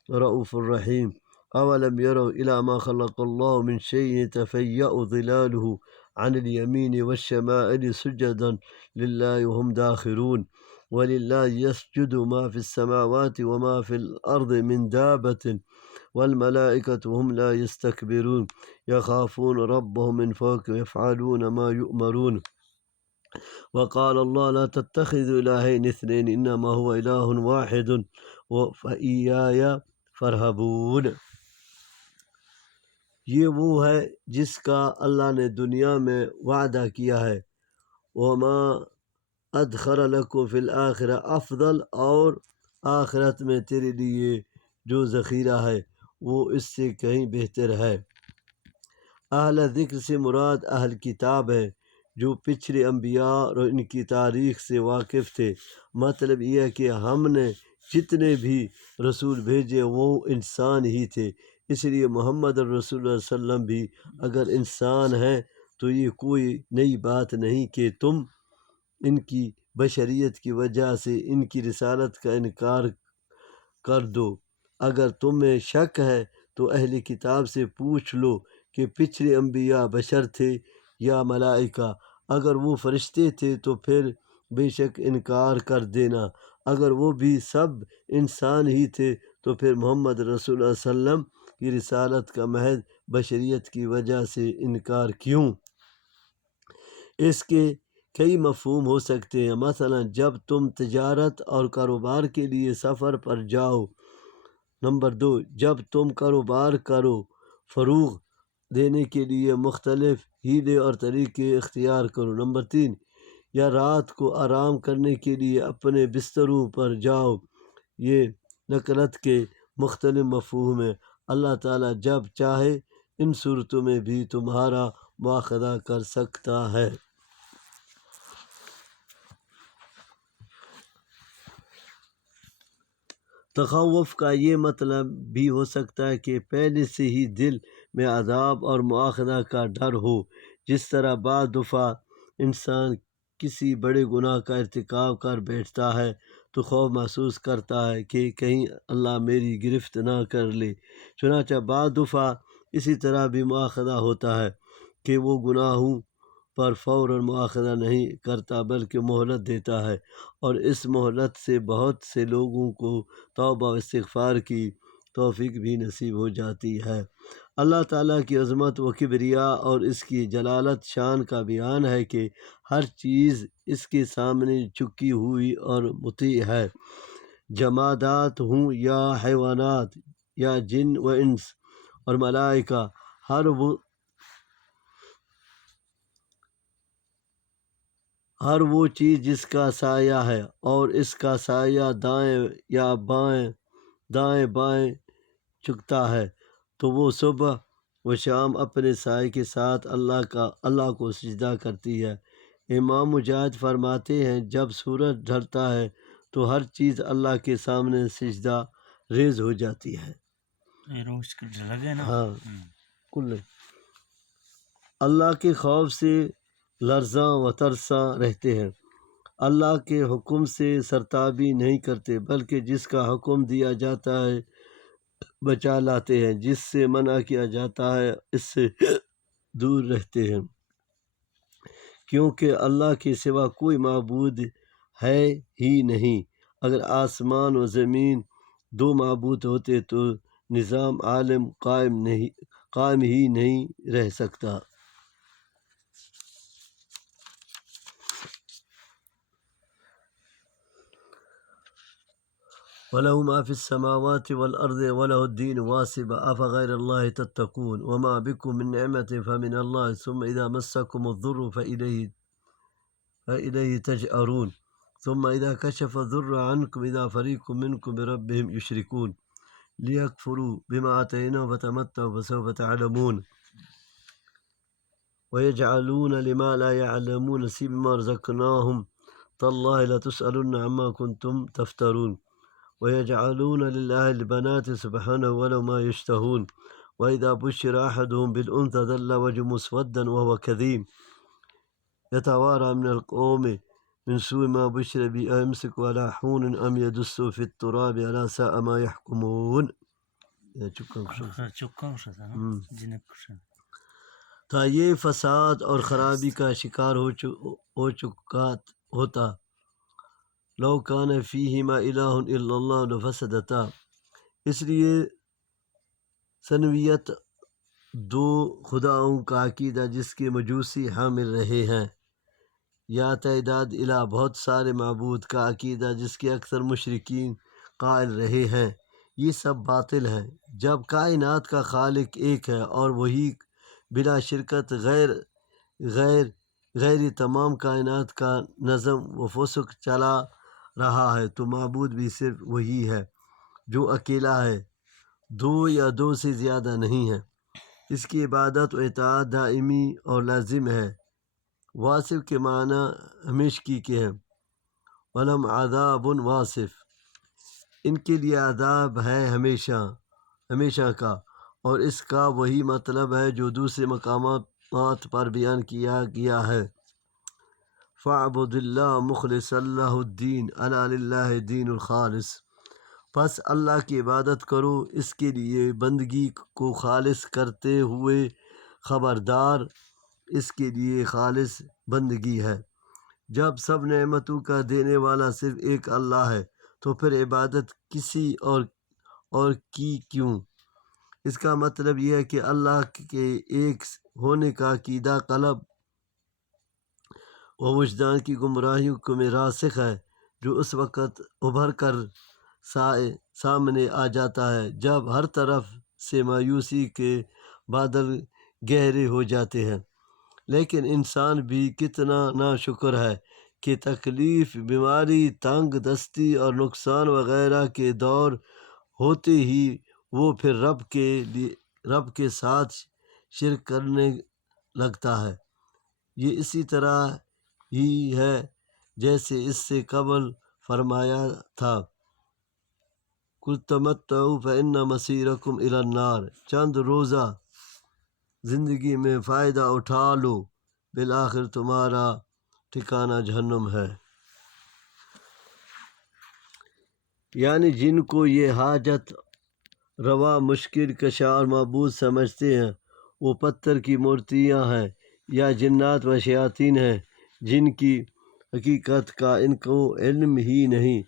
رؤوف رحیم اولم يروا الى ما خلق الله من شيء يتفيأ ظلاله عن اليمين والشمائل سجدا لله وهم داخرون ولله يسجد ما في السماوات وما في الأرض من دابة والملائكة هم لا يستكبرون يخافون ربهم من فوقهم يفعلون ما يؤمرون وقال الله لا تتخذوا إلهين اثنين إنما هو إله واحد فإياي فارهبون۔ یہ وہ ہے جس کا اللہ نے دنیا میں وعدہ کیا ہے، وما ادخر لکم فی الآخرہ افضل، اور آخرت میں تیرے لیے جو ذخیرہ ہے وہ اس سے کہیں بہتر ہے۔ اہل ذکر سے مراد اہل کتاب ہے، جو پچھلے انبیاء اور ان کی تاریخ سے واقف تھے۔ مطلب یہ ہے کہ ہم نے جتنے بھی رسول بھیجے وہ انسان ہی تھے، اس لیے محمد رسول اللہ صلی اللہ علیہ وسلم بھی اگر انسان ہیں تو یہ کوئی نئی بات نہیں کہ تم ان کی بشریت کی وجہ سے ان کی رسالت کا انکار کر دو۔ اگر تمہیں شک ہے تو اہل کتاب سے پوچھ لو کہ پچھلے انبیاء بشر تھے یا ملائکہ، اگر وہ فرشتے تھے تو پھر بے شک انکار کر دینا، اگر وہ بھی سب انسان ہی تھے تو پھر محمد رسول اللہ صلی اللہ علیہ وسلم کی رسالت کا محض بشریت کی وجہ سے انکار کیوں؟ اس کے کئی مفہوم ہو سکتے ہیں، مثلا جب تم تجارت اور کاروبار کے لیے سفر پر جاؤ۔ نمبر 2، جب تم کاروبار کرو، فروغ دینے کے لیے مختلف ہیلے اور طریقے اختیار کرو۔ نمبر 3، یا رات کو آرام کرنے کے لیے اپنے بستروں پر جاؤ۔ یہ نقلت کے مختلف مفہوم ہیں۔ اللہ تعالیٰ جب چاہے ان صورتوں میں بھی تمہارا مواخذہ کر سکتا ہے۔ تخوف کا یہ مطلب بھی ہو سکتا ہے کہ پہلے سے ہی دل میں عذاب اور مواخذہ کا ڈر ہو، جس طرح بعض دفعہ انسان کسی بڑے گناہ کا ارتکاب کر بیٹھتا ہے تو خوف محسوس کرتا ہے کہ کہیں اللہ میری گرفت نہ کر لے۔ چنانچہ بعض دفعہ اسی طرح بھی مواخذہ ہوتا ہے کہ وہ گناہوں پر فوراً مواخذہ نہیں کرتا بلکہ مہلت دیتا ہے، اور اس مہلت سے بہت سے لوگوں کو توبہ و استغفار کی توفیق بھی نصیب ہو جاتی ہے۔ اللہ تعالیٰ کی عظمت و کبریاء اور اس کی جلالت شان کا بیان ہے کہ ہر چیز اس کے سامنے جھکی ہوئی اور مطیع ہے، جمادات ہوں یا حیوانات یا جن و انس اور ملائکہ، ہر وہ چیز جس کا سایہ ہے اور اس کا سایہ دائیں بائیں چکتا ہے تو وہ صبح و شام اپنے سائے کے ساتھ اللہ کو سجدہ کرتی ہے۔ امام مجاہد فرماتے ہیں جب سورج ڈھلتا ہے تو ہر چیز اللہ کے سامنے سجدہ ریز ہو جاتی ہے۔ روز کے لگے نا۔ ہاں کل اللہ کے خوف سے لرزاں و ترساں رہتے ہیں، اللہ کے حکم سے سرتابی نہیں کرتے بلکہ جس کا حکم دیا جاتا ہے بچا لاتے ہیں، جس سے منع کیا جاتا ہے اس سے دور رہتے ہیں، کیونکہ اللہ کے سوا کوئی معبود ہے ہی نہیں۔ اگر آسمان و زمین دو معبود ہوتے تو نظام عالم قائم ہی نہیں رہ سکتا۔ وَلَهُ مَا فِي السَّمَاوَاتِ وَالْأَرْضِ وَلَهُ الدِّينُ وَاصِبًا أَفَغَيْرَ اللَّهِ تَتَّقُونَ وَمَا بِكُم مِّن نِّعْمَةٍ فَمِنَ اللَّهِ ثُمَّ إِذَا مَسَّكُمُ الضُّرُّ فَإِلَيْهِ تَجْأَرُونَ ثُمَّ إِذَا كَشَفَ الضُّرَّ عَنكُمْ إِذَا فَرِيقٌ مِّنكُم بِرَبِّهِمْ يُشْرِكُونَ لِيَكْفُرُوا بِمَا آتَيْنَاهُمْ فَتَمَتَّعُوا فَسَوْفَ تَعْلَمُونَ وَيَجْعَلُونَ لِمَا لَا يَعْلَمُونَ نَصِيبًا مِّمَّا رَزَقْنَاهُمْ تَاللَّهِ لَتُسْأَلُنَّ عَمَّا كُنتُمْ تَفْتَرُونَ وَيَجْعَلُونَ لِلَّهِ الْبَنَاتِ سُبْحَانَهُ وَلَهُ مَا يَشْتَهُونَ وَإِذَا بُشِّرَ أَحَدُهُم بِالْأُنثَىٰ ظَلَّ وَجْهُهُ مُسْوَدًّا وَهُوَ كَظِيمٌ يَتَوَارَىٰ مِنَ الْقَوْمِ مِن سُوءِ مَا بُشِّرَ بِهِ أَيُمْسِكُهُ عَلَىٰ هُونٍ أَمْ يَدُسُّهُ فِي التُّرَابِ أَلَا سَاءَ مَا يَحْكُمُونَ۔ تا یہ فساد اور خرابی کا شکار ہو چکا ہوتا، لو کان فیہما الہ الا اللہ لفسدتا، اس لیے سنویت دو خداؤں کا عقیدہ جس کے مجوسی حامل رہے ہیں، یا تعداد الہ بہت سارے معبود کا عقیدہ جس کے اکثر مشرکین قائل رہے ہیں، یہ سب باطل ہیں۔ جب کائنات کا خالق ایک ہے اور وہی بلا شرکت غیر تمام کائنات کا نظم و فسق چلا رہا ہے تو معبود بھی صرف وہی ہے جو اکیلا ہے، دو یا دو سے زیادہ نہیں ہے۔ اس کی عبادت و اطاعت دائمی اور لازم ہے۔ واصف کے معنی ہمیشگی کے ہیں، وَلَهُمْ عَذَابٌ وَاصِف، ان کے لیے عذاب ہے ہمیشہ کا، اور اس کا وہی مطلب ہے جو دوسرے مقامات پر بیان کیا گیا ہے۔ فَاعْبُدِ اللَّهَ مُخْلِصًا لَهُ الدِّينَ أَلَا لِلَّهِ الدِّينُ الْخَالِصُ، پس اللہ کی عبادت کرو، اس کے لیے بندگی کو خالص کرتے ہوئے خبردار، اس کے لیے خالص بندگی ہے۔ جب سب نعمتوں کا دینے والا صرف ایک اللہ ہے تو پھر عبادت کسی اور کی کیوں؟ اس کا مطلب یہ ہے کہ اللہ کے ایک ہونے کا عقیدہ قلب و وجدان کی گمراہیوں میں راسخ ہے، جو اس وقت ابھر کر سامنے آ جاتا ہے جب ہر طرف سے مایوسی کے بادل گہرے ہو جاتے ہیں۔ لیکن انسان بھی کتنا ناشکر ہے کہ تکلیف، بیماری، تنگ دستی اور نقصان وغیرہ کے دور ہوتے ہی وہ پھر رب کے ساتھ شرک کرنے لگتا ہے۔ یہ اسی طرح ہی ہے جیسے اس سے قبل فرمایا تھا، قُلْ تَمَتَّعُوا فَإِنَّ مَصِيرَكُمْ إِلَى النَّارِ، چند روزہ زندگی میں فائدہ اٹھا لو، بالآخر تمہارا ٹھکانہ جہنم ہے۔ یعنی جن کو یہ حاجت روا مشکل کشا اور معبود سمجھتے ہیں وہ پتھر کی مورتیاں ہیں یا جنات و شیاطین ہیں جن کی حقیقت کا ان کو علم ہی نہیں۔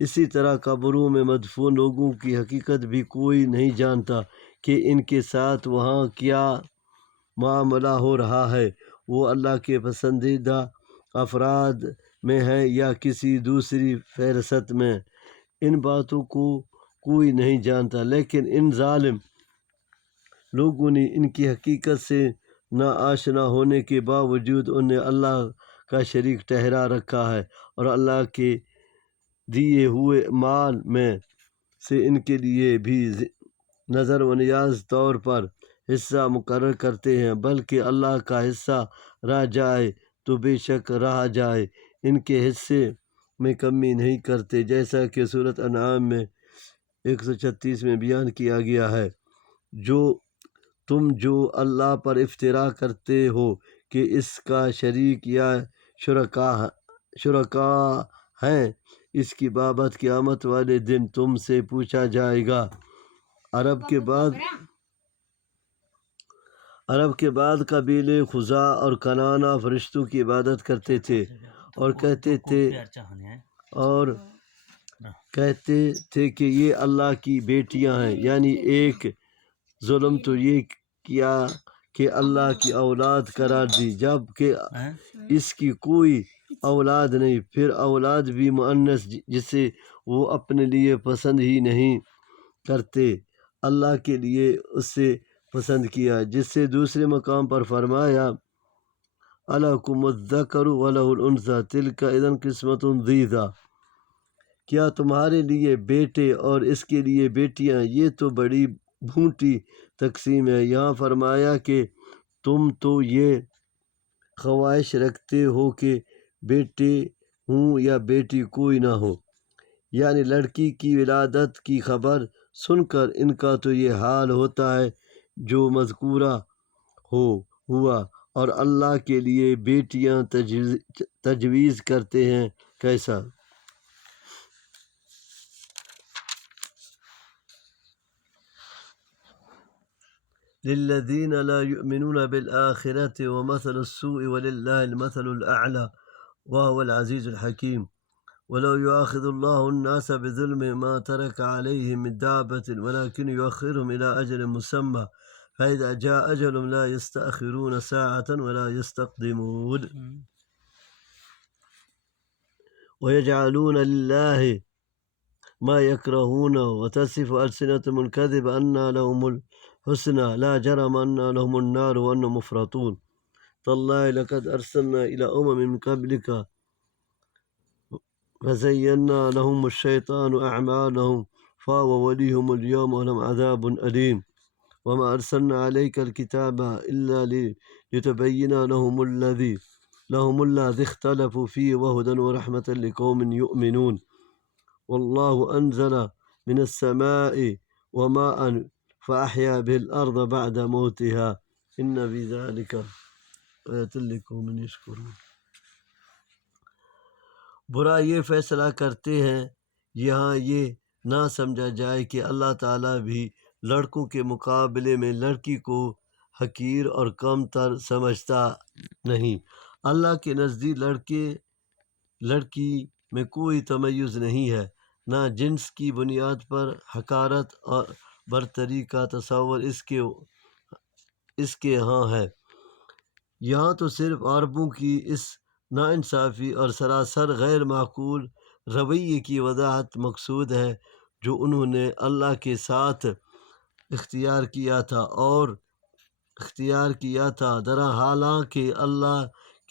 اسی طرح قبروں میں مدفون لوگوں کی حقیقت بھی کوئی نہیں جانتا کہ ان کے ساتھ وہاں کیا معاملہ ہو رہا ہے، وہ اللہ کے پسندیدہ افراد میں ہے یا کسی دوسری فہرست میں، ان باتوں کو کوئی نہیں جانتا۔ لیکن ان ظالم لوگوں نے ان کی حقیقت سے ناآشنا ہونے کے باوجود انہیں اللہ کا شریک ٹھہرا رکھا ہے، اور اللہ کے دیے ہوئے مال میں سے ان کے لیے بھی نظر و نیاز طور پر حصہ مقرر کرتے ہیں، بلکہ اللہ کا حصہ رہ جائے تو بے شک رہا جائے، ان کے حصے میں کمی نہیں کرتے، جیسا کہ سورۃ انعام میں 136 میں بیان کیا گیا ہے۔ جو اللہ پر افتراء کرتے ہو کہ اس کا شریک یا شرکا ہیں، اس کی بابت قیامت والے دن تم سے پوچھا جائے گا۔ عرب کے بعد قبیلے خزاع اور کنانہ فرشتوں کی عبادت کرتے تھے اور کہتے تھے کہ یہ اللہ کی بیٹیاں ہیں، یعنی ایک ظلم تو یہ کیا کہ اللہ کی اولاد قرار دی جب کہ اس کی کوئی اولاد نہیں، پھر اولاد بھی مؤنث جسے وہ اپنے لیے پسند ہی نہیں کرتے، اللہ کے لیے اسے پسند کیا، جس سے دوسرے مقام پر فرمایا أَلَكُمُ الذَّكَرُ وَلَهُ الْأُنثَىٰ تِلْكَ إِذًا قِسْمَةٌ ضِیزَىٰ، کیا تمہارے لیے بیٹے اور اس کے لیے بیٹیاں، یہ تو بڑی بھونٹی تقسیم ہے۔ یہاں فرمایا کہ تم تو یہ خواہش رکھتے ہو کہ بیٹے ہوں یا بیٹی کوئی نہ ہو، یعنی لڑکی کی ولادت کی خبر سن کر ان کا تو یہ حال ہوتا ہے جو مذکورہ ہوا، اور اللہ کے لیے بیٹیاں تجویز کرتے ہیں، کیسا؟ للذین لا یؤمنون بالآخرة ومثل السوء وللہ المثل الأعلى وهو العزیز الحکیم۔ ولو يؤاخذ الله الناس بظلم ما ترك عليهم من دابة ولكن يؤخرهم إلى أجل مسمى فإذا جاء أجل لا يستأخرون ساعة ولا يستقدمون۔ ويجعلون لله ما يكرهون وتصف ألسنتهم الكذب أن لهم الحسنى لا جرم أن لهم النار وأنهم مفرطون۔ تالله لقد أرسلنا إلى من قبلك فزينا لهم الشيطان أعمالهم فهو وليهم اليوم ولهم عذاب أليم۔ وما أرسلنا عليك الكتاب إلا لتبين لهم الذي اختلفوا فيه وهدى ورحمة لقوم يؤمنون۔ والله أنزل من السماء وماء فأحيا به الأرض بعد موتها إن في ذلك آيات لقوم يشكرون۔ برا یہ فیصلہ کرتے ہیں، یہاں یہ نہ سمجھا جائے کہ اللہ تعالیٰ بھی لڑکوں کے مقابلے میں لڑکی کو حقیر اور کم تر سمجھتا نہیں۔ اللہ کے نزدیک لڑکی میں کوئی تمیز نہیں ہے، نہ جنس کی بنیاد پر حقارت اور برتری کا تصور اس کے ہاں ہے۔ یہاں تو صرف عربوں کی اس ناانصافی اور سراسر غیر معقول رویے کی وضاحت مقصود ہے جو انہوں نے اللہ کے ساتھ اختیار کیا تھا، حالانکہ اللہ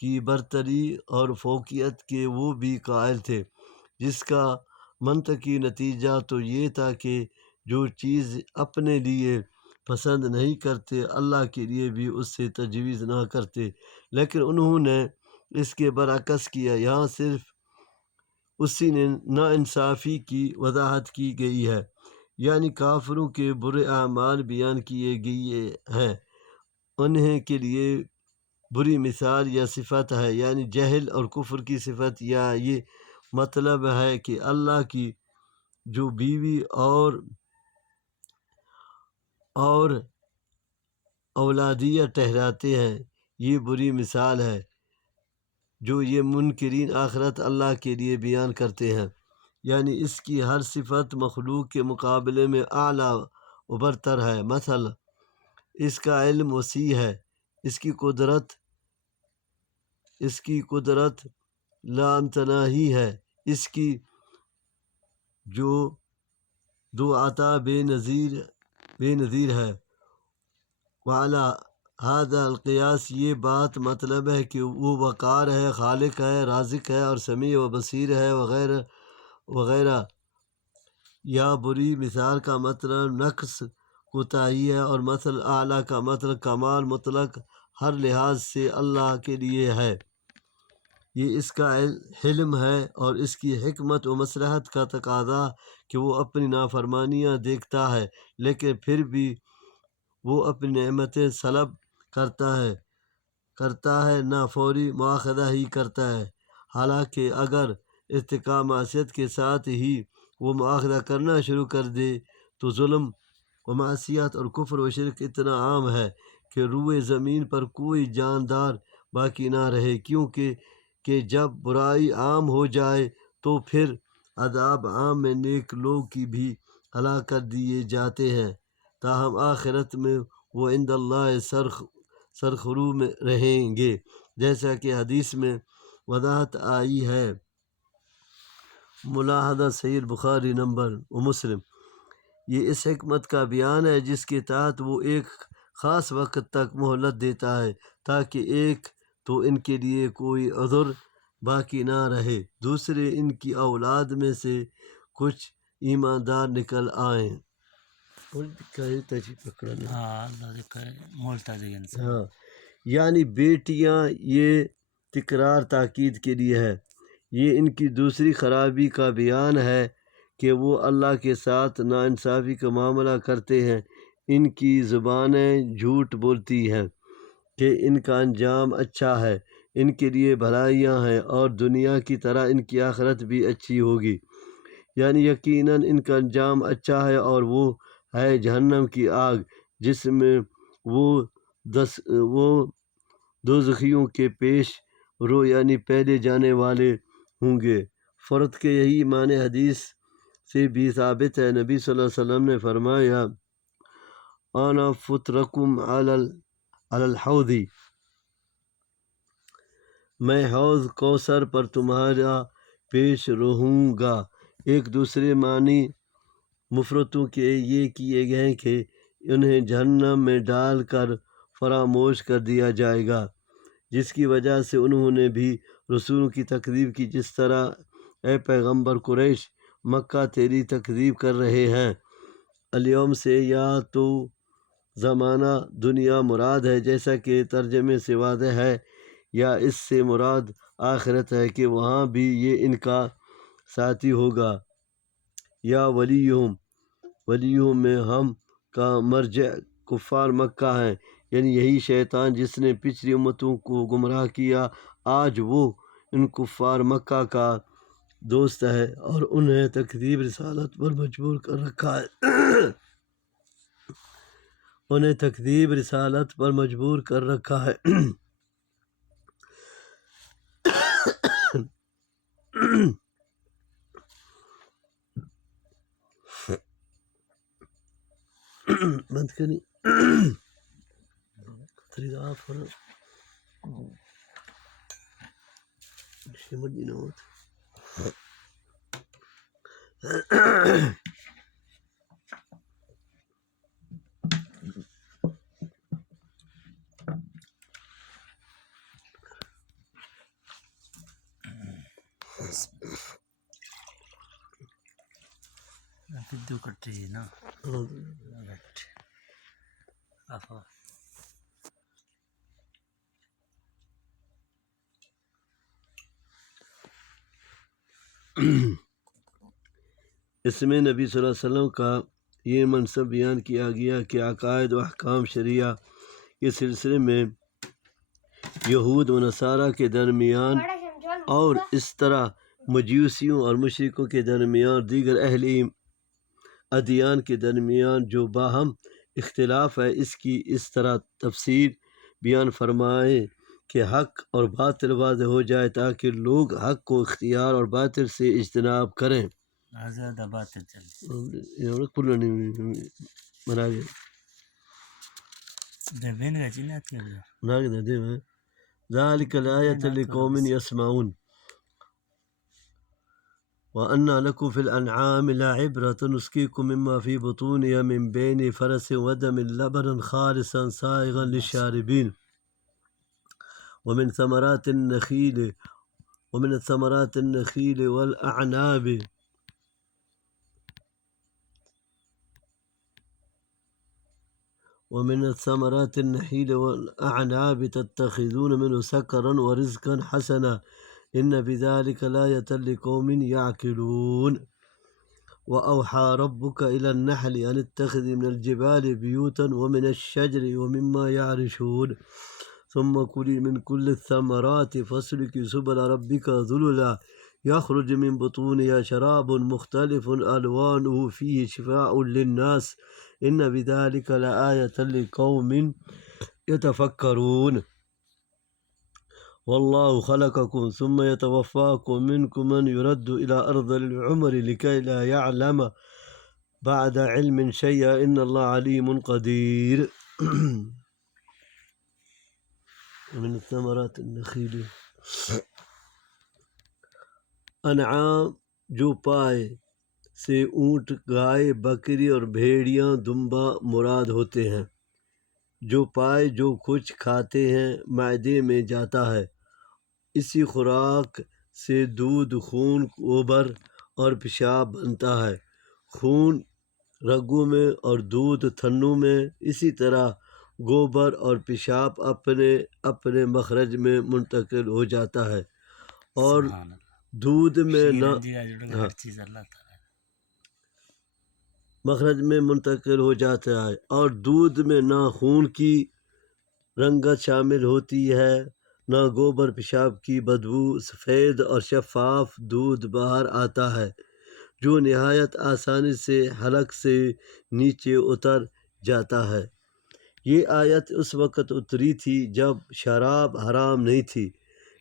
کی برتری اور فوقیت کے وہ بھی قائل تھے، جس کا منطقی نتیجہ تو یہ تھا کہ جو چیز اپنے لیے پسند نہیں کرتے اللہ کے لیے بھی اس سے تجویز نہ کرتے، لیکن انہوں نے اس کے برعکس کیا۔ یہاں صرف اسی ناانصافی کی وضاحت کی گئی ہے، یعنی کافروں کے برے اعمال بیان کیے گئے ہیں، انہیں کے لیے بری مثال یا صفت ہے، یعنی جہل اور کفر کی صفت، یا یہ مطلب ہے کہ اللہ کی جو بیوی اور اولادیہ ٹھہراتے ہیں، یہ بری مثال ہے جو یہ منکرین آخرت اللہ کے لیے بیان کرتے ہیں، یعنی اس کی ہر صفت مخلوق کے مقابلے میں اعلیٰ و برتر ہے۔ مثلا اس کا علم وسیع ہے، اس کی قدرت لامتناہی ہے، اس کی جو دو عطا بے نظیر ہے۔ وعلی هذا القیاس، یہ بات مطلب ہے کہ وہ وقار ہے، خالق ہے، رازق ہے اور سمیع و بصیر ہے وغیرہ۔ یا بری مثال کا مطلب نقص کوتاہی ہے، اور مثل اعلیٰ کا مطلب کمال مطلق ہر لحاظ سے اللہ کے لیے ہے۔ یہ اس کا حلم ہے اور اس کی حکمت و مصلحت کا تقاضا کہ وہ اپنی نافرمانیاں دیکھتا ہے لیکن پھر بھی وہ اپنی نعمتیں سلب کرتا ہے نہ فوری مواخذہ ہی کرتا ہے، حالانکہ اگر ارتکاب معصیت کے ساتھ ہی وہ مواخذہ کرنا شروع کر دے تو ظلم و معصیت اور کفر و شرک اتنا عام ہے کہ روئے زمین پر کوئی جاندار باقی نہ رہے، کیونکہ کہ جب برائی عام ہو جائے تو پھر عذاب عام میں نیک لوگ کی بھی ہلاک کر دیے جاتے ہیں، تاہم آخرت میں وہ عند اللہ سرخرو میں رہیں گے، جیسا کہ حدیث میں وضاحت آئی ہے۔ ملاحظہ صحیح بخاری نمبر و مسلم۔ یہ اس حکمت کا بیان ہے جس کے تحت وہ ایک خاص وقت تک مہلت دیتا ہے تاکہ ایک تو ان کے لیے کوئی عذر باقی نہ رہے، دوسرے ان کی اولاد میں سے کچھ ایماندار نکل آئیں۔ ہاں، یعنی بیٹیاں یہ تکرار تاکید کے لیے ہے۔ یہ ان کی دوسری خرابی کا بیان ہے کہ وہ اللہ کے ساتھ ناانصافی کا معاملہ کرتے ہیں، ان کی زبانیں جھوٹ بولتی ہیں کہ ان کا انجام اچھا ہے، ان کے لیے بھلائیاں ہیں اور دنیا کی طرح ان کی آخرت بھی اچھی ہوگی، یعنی یقیناً ان کا انجام اچھا ہے اور وہ ہے جہنم کی آگ جس میں وہ دوزخیوں کے پیش رو یعنی پہلے جانے والے ہوں گے۔ فرد کے یہی معنی حدیث سے بھی ثابت ہے، نبی صلی اللہ علیہ وسلم نے فرمایا انا فطرکم علی الحوض، میں حوض کوثر پر تمہارا پیش رہوں گا۔ ایک دوسرے معنی مفرطوں کے یہ کیے گئے کہ انہیں جہنم میں ڈال کر فراموش کر دیا جائے گا، جس کی وجہ سے انہوں نے بھی رسولوں کی تکذیب کی، جس طرح اے پیغمبر قریش مکہ تیری تکذیب کر رہے ہیں۔ الیوم سے یا تو زمانہ دنیا مراد ہے جیسا کہ ترجمے سے واضح ہے، یا اس سے مراد آخرت ہے کہ وہاں بھی یہ ان کا ساتھی ہوگا، یا ولیہم میں ہم کا مرجع کفار مکہ ہیں، یعنی یہی شیطان جس نے پچھلی امتوں کو گمراہ کیا، آج وہ ان کفار مکہ کا دوست ہے اور انہیں تکذیب رسالت پر مجبور کر رکھا ہے انہیں تکذیب رسالت پر مجبور کر رکھا ہے۔ بند کریں ویڈیو کٹ رہی ہے نا، اس میں نبی صلی اللہ علیہ وسلم کا یہ منصب بیان کیا گیا کہ عقائد و احکام شرعیہ کے سلسلے میں یہود و نصارہ کے درمیان اور اس طرح مجوسیوں اور مشرکوں کے درمیان دیگر اہل ادیان کے درمیان جو باہم اختلاف ہے اس کی اس طرح تفسیر بیان فرمائے کہ حق اور باطل واضح ہو جائے تاکہ لوگ حق کو اختیار اور باطل سے اجتناب کریں۔ زیادہ باطل چل ذلك الآية لقوم يسمعون وأن لكم في الأنعام لعبرة نسقيكم مما في بطونها من بين فرث ودم لبنا خالصا سائغا للشاربين ومن ثمرات النخيل والأعناب ومن الثمرات النخيل والأعناب تتخذون منه سكرا ورزقا حسنا إن بذلك لآية لقوم يعقلون وأوحى ربك إلى النحل أن اتخذي من الجبال بيوتا ومن الشجر ومما يعرشون ثم كلي من كل الثمرات فاسلكي سبل ربك ذللا يخرج من بطونها شراب مختلف ألوانه فيه شفاء للناس إن بذلك لآية لقوم يتفكرون والله خلقكم ثم يتوفاكم منكم من يرد إلى أرض العمر لكي لا يعلم بعد علم شيئا إن الله عليم قدير من الثمرات النخيل انعام جو پائے سے اونٹ گائے بکری اور بھیڑیاں دمبا مراد ہوتے ہیں جو پائے جو کچھ کھاتے ہیں معدے میں جاتا ہے اسی خوراک سے دودھ خون گوبر اور پیشاب بنتا ہے خون رگوں میں اور دودھ تھنوں میں اسی طرح گوبر اور پیشاب اپنے اپنے مخرج میں منتقل ہو جاتا ہے اور سبحان اللہ دودھ میں شیر نہ جی ہر چیز اللہ تعالیٰ مخرج میں منتقل ہو جاتا ہے اور دودھ میں نہ خون کی رنگت شامل ہوتی ہے نہ گوبر پیشاب کی بدبو سفید اور شفاف دودھ باہر آتا ہے جو نہایت آسانی سے حلق سے نیچے اتر جاتا ہے یہ آیت اس وقت اتری تھی جب شراب حرام نہیں تھی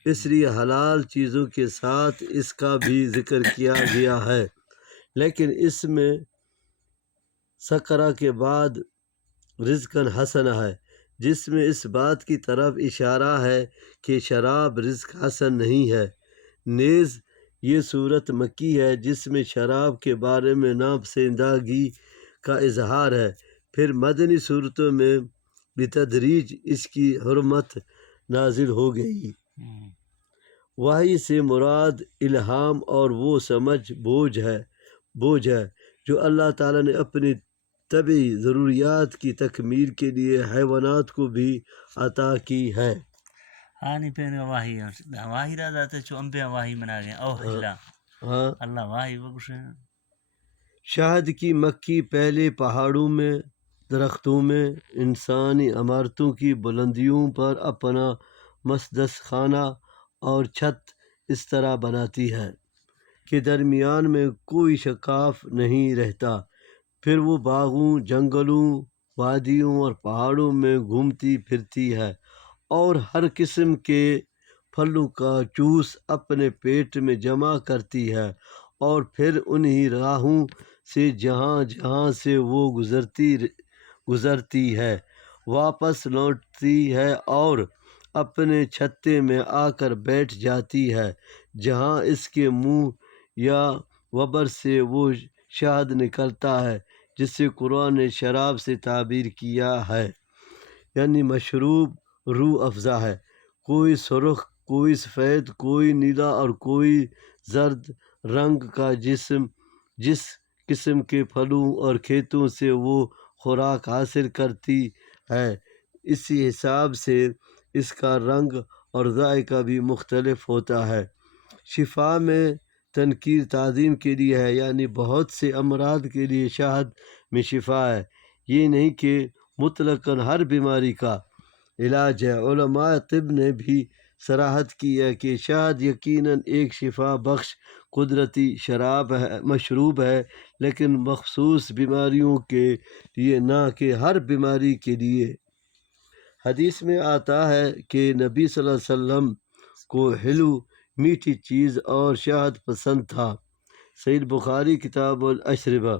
اس لیے حلال چیزوں کے ساتھ اس کا بھی ذکر کیا گیا ہے لیکن اس میں سکرہ کے بعد رزقاً حسنہ ہے جس میں اس بات کی طرف اشارہ ہے کہ شراب رزق حسن نہیں ہے نیز یہ صورت مکی ہے جس میں شراب کے بارے میں ناپسندیدگی کا اظہار ہے پھر مدنی صورتوں میں بتدریج اس کی حرمت نازل ہو گئی وحی سے مراد الہام اور وہ سمجھ بوجھ ہے جو اللہ تعالیٰ نے اپنی طبعی ضروریات کی تکمیل کے لیے حیوانات کو بھی عطا کی ہے نہیں پہنے واہی واہی رہا جاتے چو امبے واہی منا گئے او ہلا ہاں اللہ واہی بخش شہد کی مکھی پہلے پہاڑوں میں درختوں میں انسانی عمارتوں کی بلندیوں پر اپنا مسدس خانہ اور چھت اس طرح بناتی ہے کہ درمیان میں کوئی شکاف نہیں رہتا پھر وہ باغوں جنگلوں وادیوں اور پہاڑوں میں گھومتی پھرتی ہے اور ہر قسم کے پھلوں کا جوس اپنے پیٹ میں جمع کرتی ہے اور پھر انہی راہوں سے جہاں جہاں سے وہ گزرتی ہے واپس لوٹتی ہے اور اپنے چھتے میں آ کر بیٹھ جاتی ہے جہاں اس کے منہ یا وبر سے وہ شہد نکلتا ہے جسے قرآن نے شراب سے تعبیر کیا ہے یعنی مشروب روح افزا ہے کوئی سرخ کوئی سفید کوئی نیلا اور کوئی زرد رنگ کا جس قسم کے پھلوں اور کھیتوں سے وہ خوراک حاصل کرتی ہے اسی حساب سے اس کا رنگ اور ذائقہ بھی مختلف ہوتا ہے شفا میں تنکیر تعظیم کے لیے ہے یعنی بہت سے امراض کے لیے شہد میں شفا ہے یہ نہیں کہ مطلقاً ہر بیماری کا علاج ہے علماء طب نے بھی صراحت کی ہے کہ شہد یقیناً ایک شفا بخش قدرتی مشروب ہے لیکن مخصوص بیماریوں کے لیے نہ کہ ہر بیماری کے لیے حدیث میں آتا ہے کہ نبی صلی اللہ علیہ وسلم کو حلو میٹھی چیز اور شہد پسند تھا صحیح بخاری کتاب الاشربہ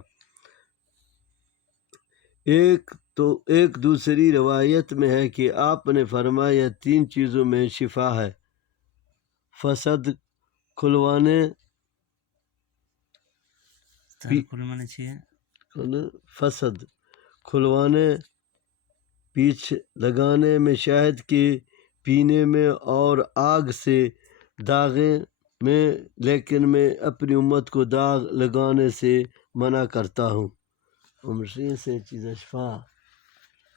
ایک دوسری روایت میں ہے کہ آپ نے فرمایا 3 چیزوں میں شفا ہے فسد کھلوانے فسد کھلوانے پیچھ لگانے میں شہد کے پینے میں اور آگ سے داغنے میں لیکن میں اپنی امت کو داغ لگانے سے منع کرتا ہوں عمر سے چیز شفا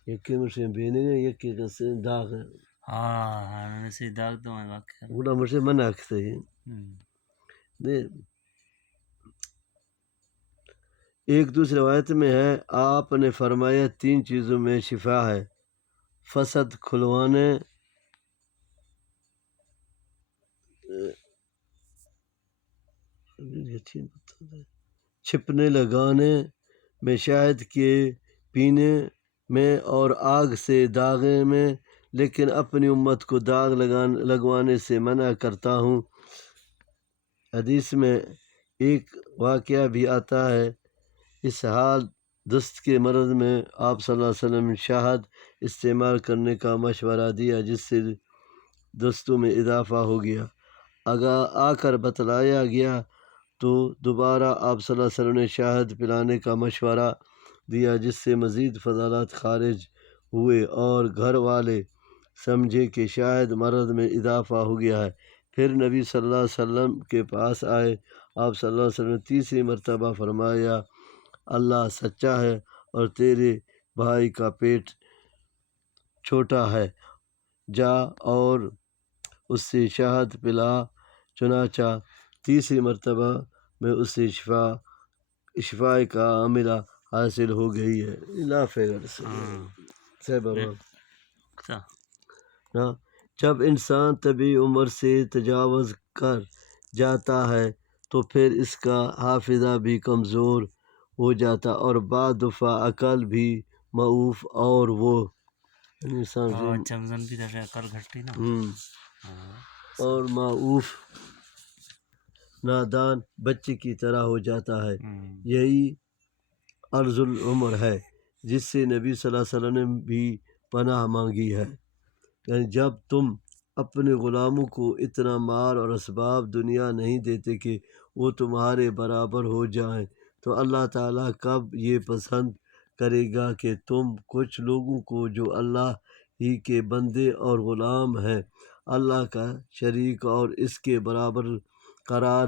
یکی مرشے بینے گا یکی کسے داغ ہے ہاں نسی داغ تو میں واقع گوڑا مرشے منع کسے دے ایک دوسری روایت میں ہے آپ نے فرمایا 3 چیزوں میں شفا ہے فساد کھلوانے چھپنے لگانے میں شہد کے پینے میں اور آگ سے داغے میں لیکن اپنی امت کو داغ لگوانے سے منع کرتا ہوں حدیث میں ایک واقعہ بھی آتا ہے اس حال دست کے مرض میں آپ صلی اللہ علیہ وسلم نے شہد استعمال کرنے کا مشورہ دیا جس سے دستوں میں اضافہ ہو گیا آ کر بتلایا گیا تو دوبارہ آپ صلی اللہ علیہ وسلم نے شہد پلانے کا مشورہ دیا جس سے مزید فضلات خارج ہوئے اور گھر والے سمجھے کہ شاید مرض میں اضافہ ہو گیا ہے پھر نبی صلی اللہ علیہ وسلم کے پاس آئے آپ صلی اللہ علیہ وسلم نے 3 مرتبہ فرمایا اللہ سچا ہے اور تیرے بھائی کا پیٹ چھوٹا ہے جا اور اس سے شہد پلا چنانچہ 3 مرتبہ میں اس سے شفا کا عاملہ حاصل ہو گئی ہے لا فگر سے جب انسان طبی عمر سے تجاوز کر جاتا ہے تو پھر اس کا حافظہ بھی کمزور ہو جاتا اور بعد دفعہ عقل بھی معوف اور وہ انسان اور معوف نادان بچے کی طرح ہو جاتا ہے یہی عرض العمر ہے جس سے نبی صلی اللہ علیہ وسلم نے بھی پناہ مانگی ہے یعنی جب تم اپنے غلاموں کو اتنا مال اور اسباب دنیا نہیں دیتے کہ وہ تمہارے برابر ہو جائیں تو اللہ تعالیٰ کب یہ پسند کرے گا کہ تم کچھ لوگوں کو جو اللہ ہی کے بندے اور غلام ہیں اللہ کا شریک اور اس کے برابر قرار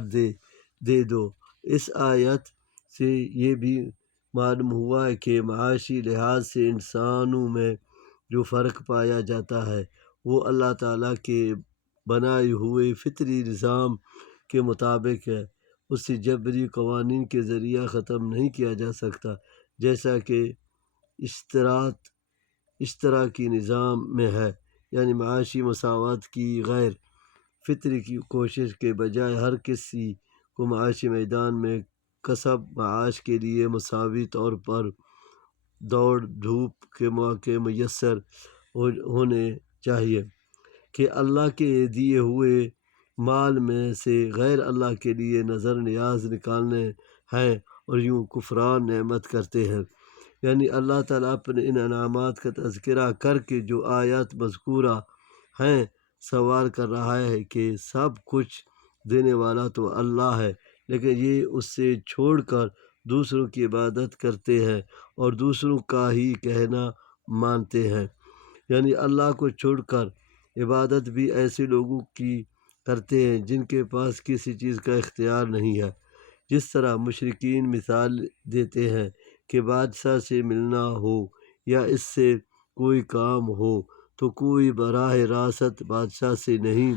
دے دو اس آیت سے یہ بھی معلوم ہوا ہے کہ معاشی لحاظ سے انسانوں میں جو فرق پایا جاتا ہے وہ اللہ تعالیٰ کے بنائے ہوئے فطری نظام کے مطابق ہے اسے جبری قوانین کے ذریعہ ختم نہیں کیا جا سکتا جیسا کہ اشتراکی نظام میں ہے یعنی معاشی مساوات کی غیر فطری کی کوشش کے بجائے ہر کسی کو معاشی میدان میں کسب معاش کے لیے مساوی طور پر دوڑ دھوپ کے مواقع میسر ہونے چاہیے کہ اللہ کے دیے ہوئے مال میں سے غیر اللہ کے لیے نظر نیاز نکالنے ہیں اور یوں کفران نعمت کرتے ہیں یعنی اللہ تعالیٰ اپنے ان انعامات کا تذکرہ کر کے جو آیات مذکورہ ہیں سوال کر رہا ہے کہ سب کچھ دینے والا تو اللہ ہے لیکن یہ اس سے چھوڑ کر دوسروں کی عبادت کرتے ہیں اور دوسروں کا ہی کہنا مانتے ہیں یعنی اللہ کو چھوڑ کر عبادت بھی ایسے لوگوں کی کرتے ہیں جن کے پاس کسی چیز کا اختیار نہیں ہے جس طرح مشرکین مثال دیتے ہیں کہ بادشاہ سے ملنا ہو یا اس سے کوئی کام ہو تو کوئی براہ راست بادشاہ سے نہیں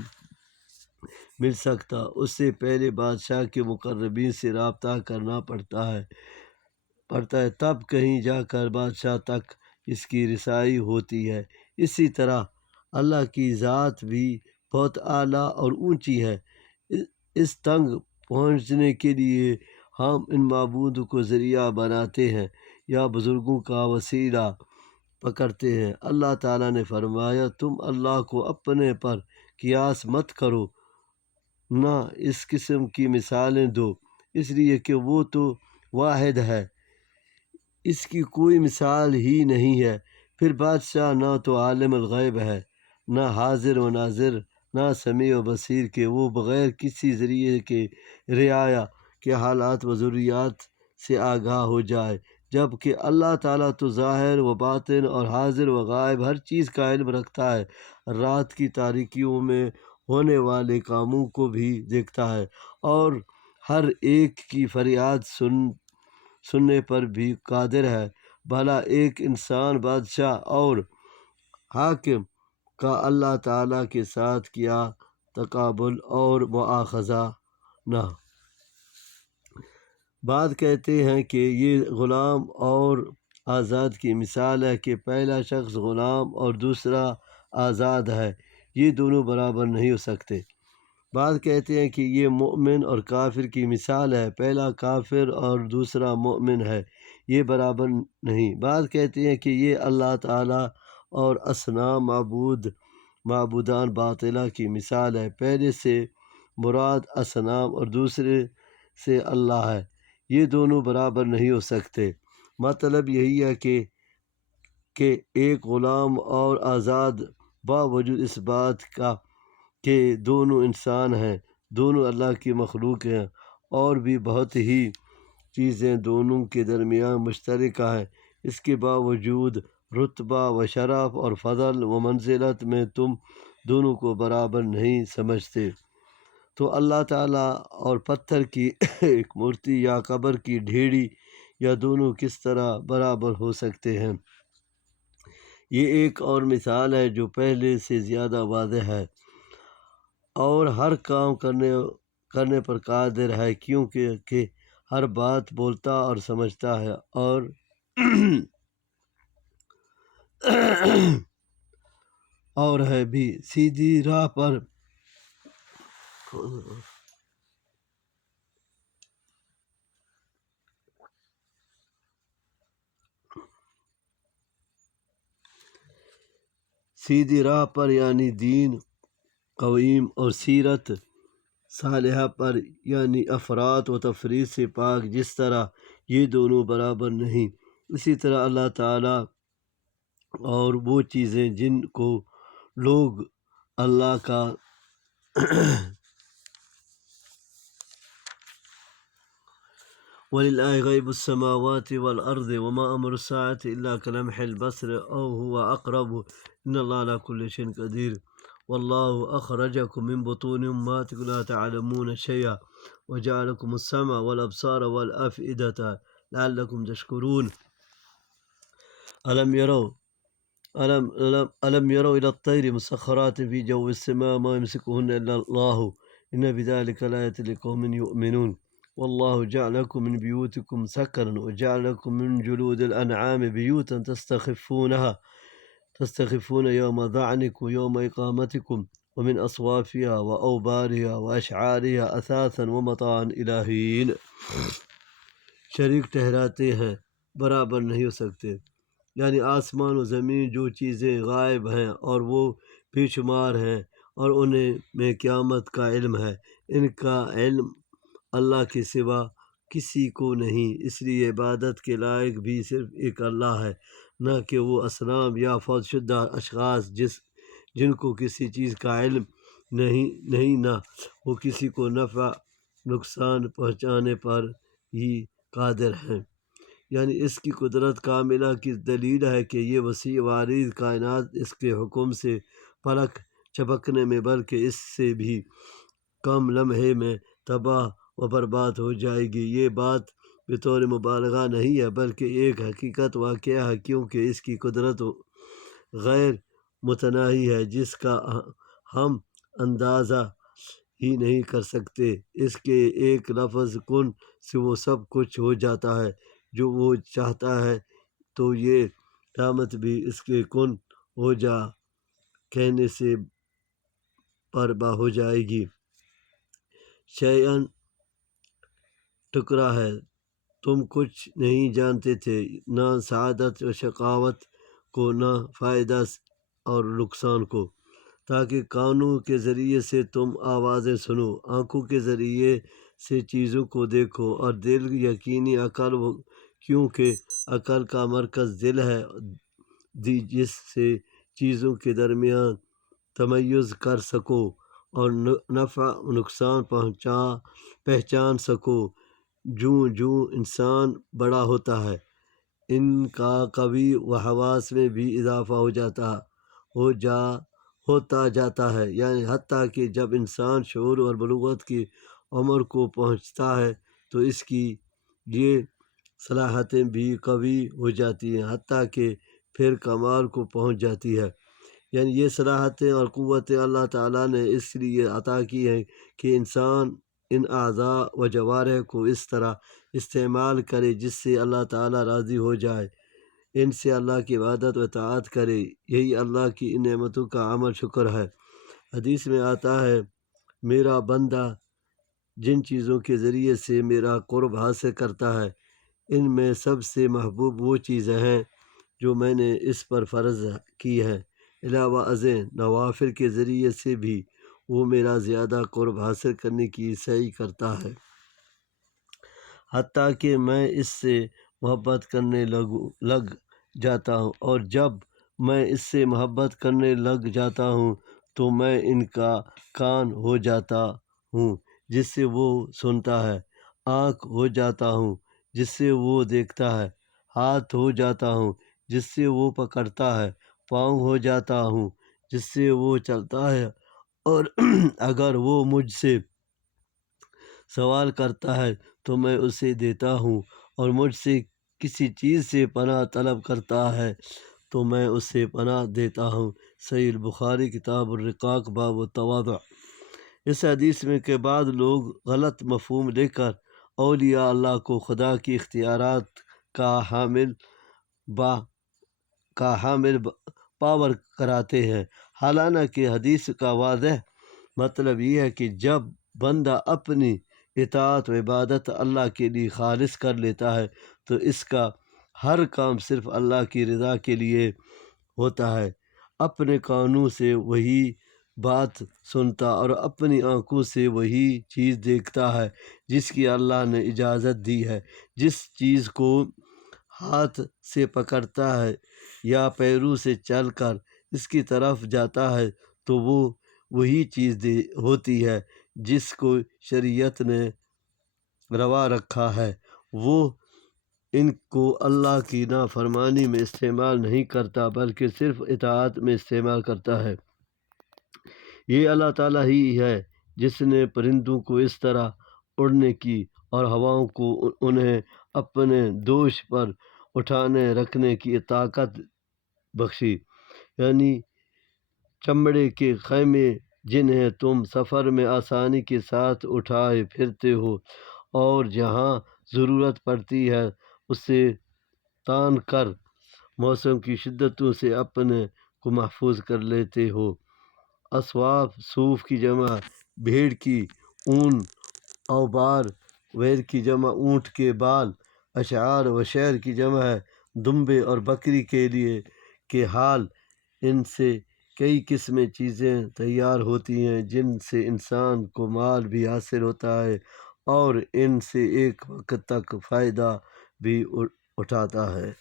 مل سکتا اس سے پہلے بادشاہ کے مقربین سے رابطہ کرنا پڑتا ہے تب کہیں جا کر بادشاہ تک اس کی رسائی ہوتی ہے اسی طرح اللہ کی ذات بھی بہت اعلیٰ اور اونچی ہے اس تنگ پہنچنے کے لیے ہم ان معبود کو ذریعہ بناتے ہیں یا بزرگوں کا وسیلہ پکڑتے ہیں اللہ تعالیٰ نے فرمایا تم اللہ کو اپنے پر قیاس مت کرو نہ اس قسم کی مثالیں دو اس لیے کہ وہ تو واحد ہے اس کی کوئی مثال ہی نہیں ہے پھر بادشاہ نہ تو عالم الغیب ہے نہ حاضر و ناظر نہ سمیع و بصیر کہ وہ بغیر کسی ذریعے کے رعایا کے حالات و ضروریات سے آگاہ ہو جائے جب کہ اللہ تعالیٰ تو ظاہر و باطن اور حاضر و غائب ہر چیز کا علم رکھتا ہے رات کی تاریکیوں میں ہونے والے کاموں کو بھی دیکھتا ہے اور ہر ایک کی فریاد سننے پر بھی قادر ہے بھلا ایک انسان بادشاہ اور حاکم کا اللہ تعالیٰ کے ساتھ کیا تقابل اور مواخذہ نہ۔ بعض کہتے ہیں کہ یہ غلام اور آزاد کی مثال ہے کہ پہلا شخص غلام اور دوسرا آزاد ہے، یہ دونوں برابر نہیں ہو سکتے۔ بعض کہتے ہیں کہ یہ مومن اور کافر کی مثال ہے، پہلا کافر اور دوسرا مومن ہے، یہ برابر نہیں۔ بعض کہتے ہیں کہ یہ اللہ تعالیٰ اور اصنام معبودان باطلہ کی مثال ہے، پہلے سے مراد اصنام اور دوسرے سے اللہ ہے، یہ دونوں برابر نہیں ہو سکتے۔ مطلب یہی ہے کہ ایک غلام اور آزاد باوجود اس بات کا کہ دونوں انسان ہیں، دونوں اللہ کی مخلوق ہیں، اور بھی بہت ہی چیزیں دونوں کے درمیان مشترکہ ہیں، اس کے باوجود رتبہ و شرف اور فضل و منزلت میں تم دونوں کو برابر نہیں سمجھتے، تو اللہ تعالیٰ اور پتھر کی ایک مورتی یا قبر کی ڈھیری یا دونوں کس طرح برابر ہو سکتے ہیں؟ یہ ایک اور مثال ہے جو پہلے سے زیادہ واضح ہے اور ہر کام کرنے پر قادر ہے، کیونکہ کہ ہر بات بولتا اور سمجھتا ہے اور ہے بھی سیدھی راہ پر یعنی دین قویم اور سیرت صالحہ پر یعنی افراط و تفریط سے پاک، جس طرح یہ دونوں برابر نہیں، اسی طرح اللہ تعالیٰ اور وہ چیزیں جن کو لوگ اللہ کا وَلِلَّهِ غَيْبُ السَّمَاوَاتِ وَالْأَرْضِ وَمَا أَمْرُ السَّاعَةِ إِلَّا كَلَمْحِ الْبَصَرِ أَوْ هُوَ أَقْرَبُ إِنَّ اللَّهَ عَلَى كُلِّ شَيْءٍ قَدِيرٌ وَاللَّهُ أَخْرَجَكُم مِّن بُطُونِ أُمَّهاتِكُمْ لَا تَعْلَمُونَ شَيْئًا وَجَعَلَ لَكُمُ السَّمْعَ وَالْأَبْصَارَ وَالْأَفْئِدَةَ لَعَلَّكُمْ تَشْكُرُونَ أَلَمْ يَرَوْا إِلَى الطَّيْرِ مُسَخَّرَاتٍ فِي جَوِّ السَّمَاءِ مَا يُمْسِكُهُنَّ إِلَّا اللَّهُ إِنَّ بِذَلِكَ لَآيَاتٍ لِقَوْمٍ يُؤْمِنُونَ والله جعل لكم من بيوتكم سكنا وجعل لكم من جلود الأنعام بيوتا تستخفون يوم ضعنكم ويوم إقامتكم ومن أصوافها وأوبارها وأشعارها أثاثا ومتاعا إلى حين۔ شریک ٹھہراتے ہیں، برابر نہیں ہو سکتے، یعنی آسمان و زمین جو چیزیں غائب ہیں اور وہ بے شمار ہیں، اور انہیں میں قیامت کا علم ہے، ان کا علم اللہ کے سوا کسی کو نہیں، اس لیے عبادت کے لائق بھی صرف ایک اللہ ہے، نہ کہ وہ اصنام یا فوت شدہ اشخاص جن کو کسی چیز کا علم نہیں، نہ وہ کسی کو نفع نقصان پہنچانے پر ہی قادر ہیں۔ یعنی اس کی قدرت کاملہ کی دلیل ہے کہ یہ وسیع وعریض کائنات اس کے حکم سے پلک جھپکنے میں بلکہ اس سے بھی کم لمحے میں تباہ و برباد ہو جائے گی۔ یہ بات بطور مبالغہ نہیں ہے بلکہ ایک حقیقت واقعہ ہے، کیونکہ اس کی قدرت غیر متناہی ہے جس کا ہم اندازہ ہی نہیں کر سکتے۔ اس کے ایک لفظ کن سے وہ سب کچھ ہو جاتا ہے جو وہ چاہتا ہے، تو یہ قیامت بھی اس کے کن ہو جا کہنے سے برپا ہو جائے گی۔ شیئن ٹکرا ہے، تم کچھ نہیں جانتے تھے، نہ سعادت و شقاوت کو، نہ فائدہ اور نقصان کو، تاکہ کانوں کے ذریعے سے تم آوازیں سنو، آنکھوں کے ذریعے سے چیزوں کو دیکھو، اور دل یقینی عقل، کیونکہ عقل کا مرکز دل ہے، جس سے چیزوں کے درمیان تمیز کر سکو اور نفع و نقصان پہچان سکو۔ جوں انسان بڑا ہوتا ہے، ان کا قوی و حواس میں بھی اضافہ ہوتا جاتا ہے، یعنی حتیٰ کہ جب انسان شعور اور بلوغت کی عمر کو پہنچتا ہے تو اس کی یہ صلاحیتیں بھی قوی ہو جاتی ہیں، حتیٰ کہ پھر کمال کو پہنچ جاتی ہے۔ یعنی یہ صلاحیتیں اور قوتیں اللہ تعالیٰ نے اس لیے عطا کی ہیں کہ انسان ان اعضاء و جوارح کو اس طرح استعمال کرے جس سے اللہ تعالیٰ راضی ہو جائے، ان سے اللہ کی عبادت و اطاعت کرے۔ یہی اللہ کی ان نعمتوں کا عمل شکر ہے۔ حدیث میں آتا ہے، میرا بندہ جن چیزوں کے ذریعے سے میرا قرب حاصل کرتا ہے، ان میں سب سے محبوب وہ چیزیں ہیں جو میں نے اس پر فرض کی ہیں، علاوہ ازیں نوافل کے ذریعے سے بھی وہ میرا زیادہ قرب حاصل کرنے کی سعی کرتا ہے، حتیٰ کہ میں اس سے محبت کرنے لگ جاتا ہوں، اور جب میں اس سے محبت کرنے لگ جاتا ہوں تو میں ان کا کان ہو جاتا ہوں جس سے وہ سنتا ہے، آنکھ ہو جاتا ہوں جس سے وہ دیکھتا ہے، ہاتھ ہو جاتا ہوں جس سے وہ پکڑتا ہے، پاؤں ہو جاتا ہوں جس سے وہ چلتا ہے، اور اگر وہ مجھ سے سوال کرتا ہے تو میں اسے دیتا ہوں، اور مجھ سے کسی چیز سے پناہ طلب کرتا ہے تو میں اسے پناہ دیتا ہوں۔ صحیح البخاری کتاب الرقاق باب التواضع۔ اس حدیث میں کے بعد لوگ غلط مفہوم لے کر اولیاء اللہ کو خدا کی اختیارات کا حامل پاور کراتے ہیں، حالانکہ حدیث کا واضح مطلب یہ ہے کہ جب بندہ اپنی اطاعت و عبادت اللہ کے لیے خالص کر لیتا ہے تو اس کا ہر کام صرف اللہ کی رضا کے لیے ہوتا ہے، اپنے کانوں سے وہی بات سنتا اور اپنی آنکھوں سے وہی چیز دیکھتا ہے جس کی اللہ نے اجازت دی ہے، جس چیز کو ہاتھ سے پکڑتا ہے یا پیروں سے چل کر اس کی طرف جاتا ہے تو وہ وہی چیز ہوتی ہے جس کو شریعت نے روا رکھا ہے، وہ ان کو اللہ کی نافرمانی میں استعمال نہیں کرتا بلکہ صرف اطاعت میں استعمال کرتا ہے۔ یہ اللہ تعالیٰ ہی ہے جس نے پرندوں کو اس طرح اڑنے کی اور ہواؤں کو انہیں اپنے دوش پر اٹھانے رکھنے کی طاقت بخشی، یعنی چمڑے کے خیمے جنہیں تم سفر میں آسانی کے ساتھ اٹھائے پھرتے ہو اور جہاں ضرورت پڑتی ہے اسے تان کر موسم کی شدتوں سے اپنے کو محفوظ کر لیتے ہو۔ اصواف صوف کی جمع بھیڑ کی اون، اوبار ویر کی جمع اونٹ کے بال، اشعار و شعر کی جمع ہے دمبے اور بکری کے لیے کے حال، ان سے کئی قسمیں چیزیں تیار ہوتی ہیں جن سے انسان کو مال بھی حاصل ہوتا ہے اور ان سے ایک وقت تک فائدہ بھی اٹھاتا ہے۔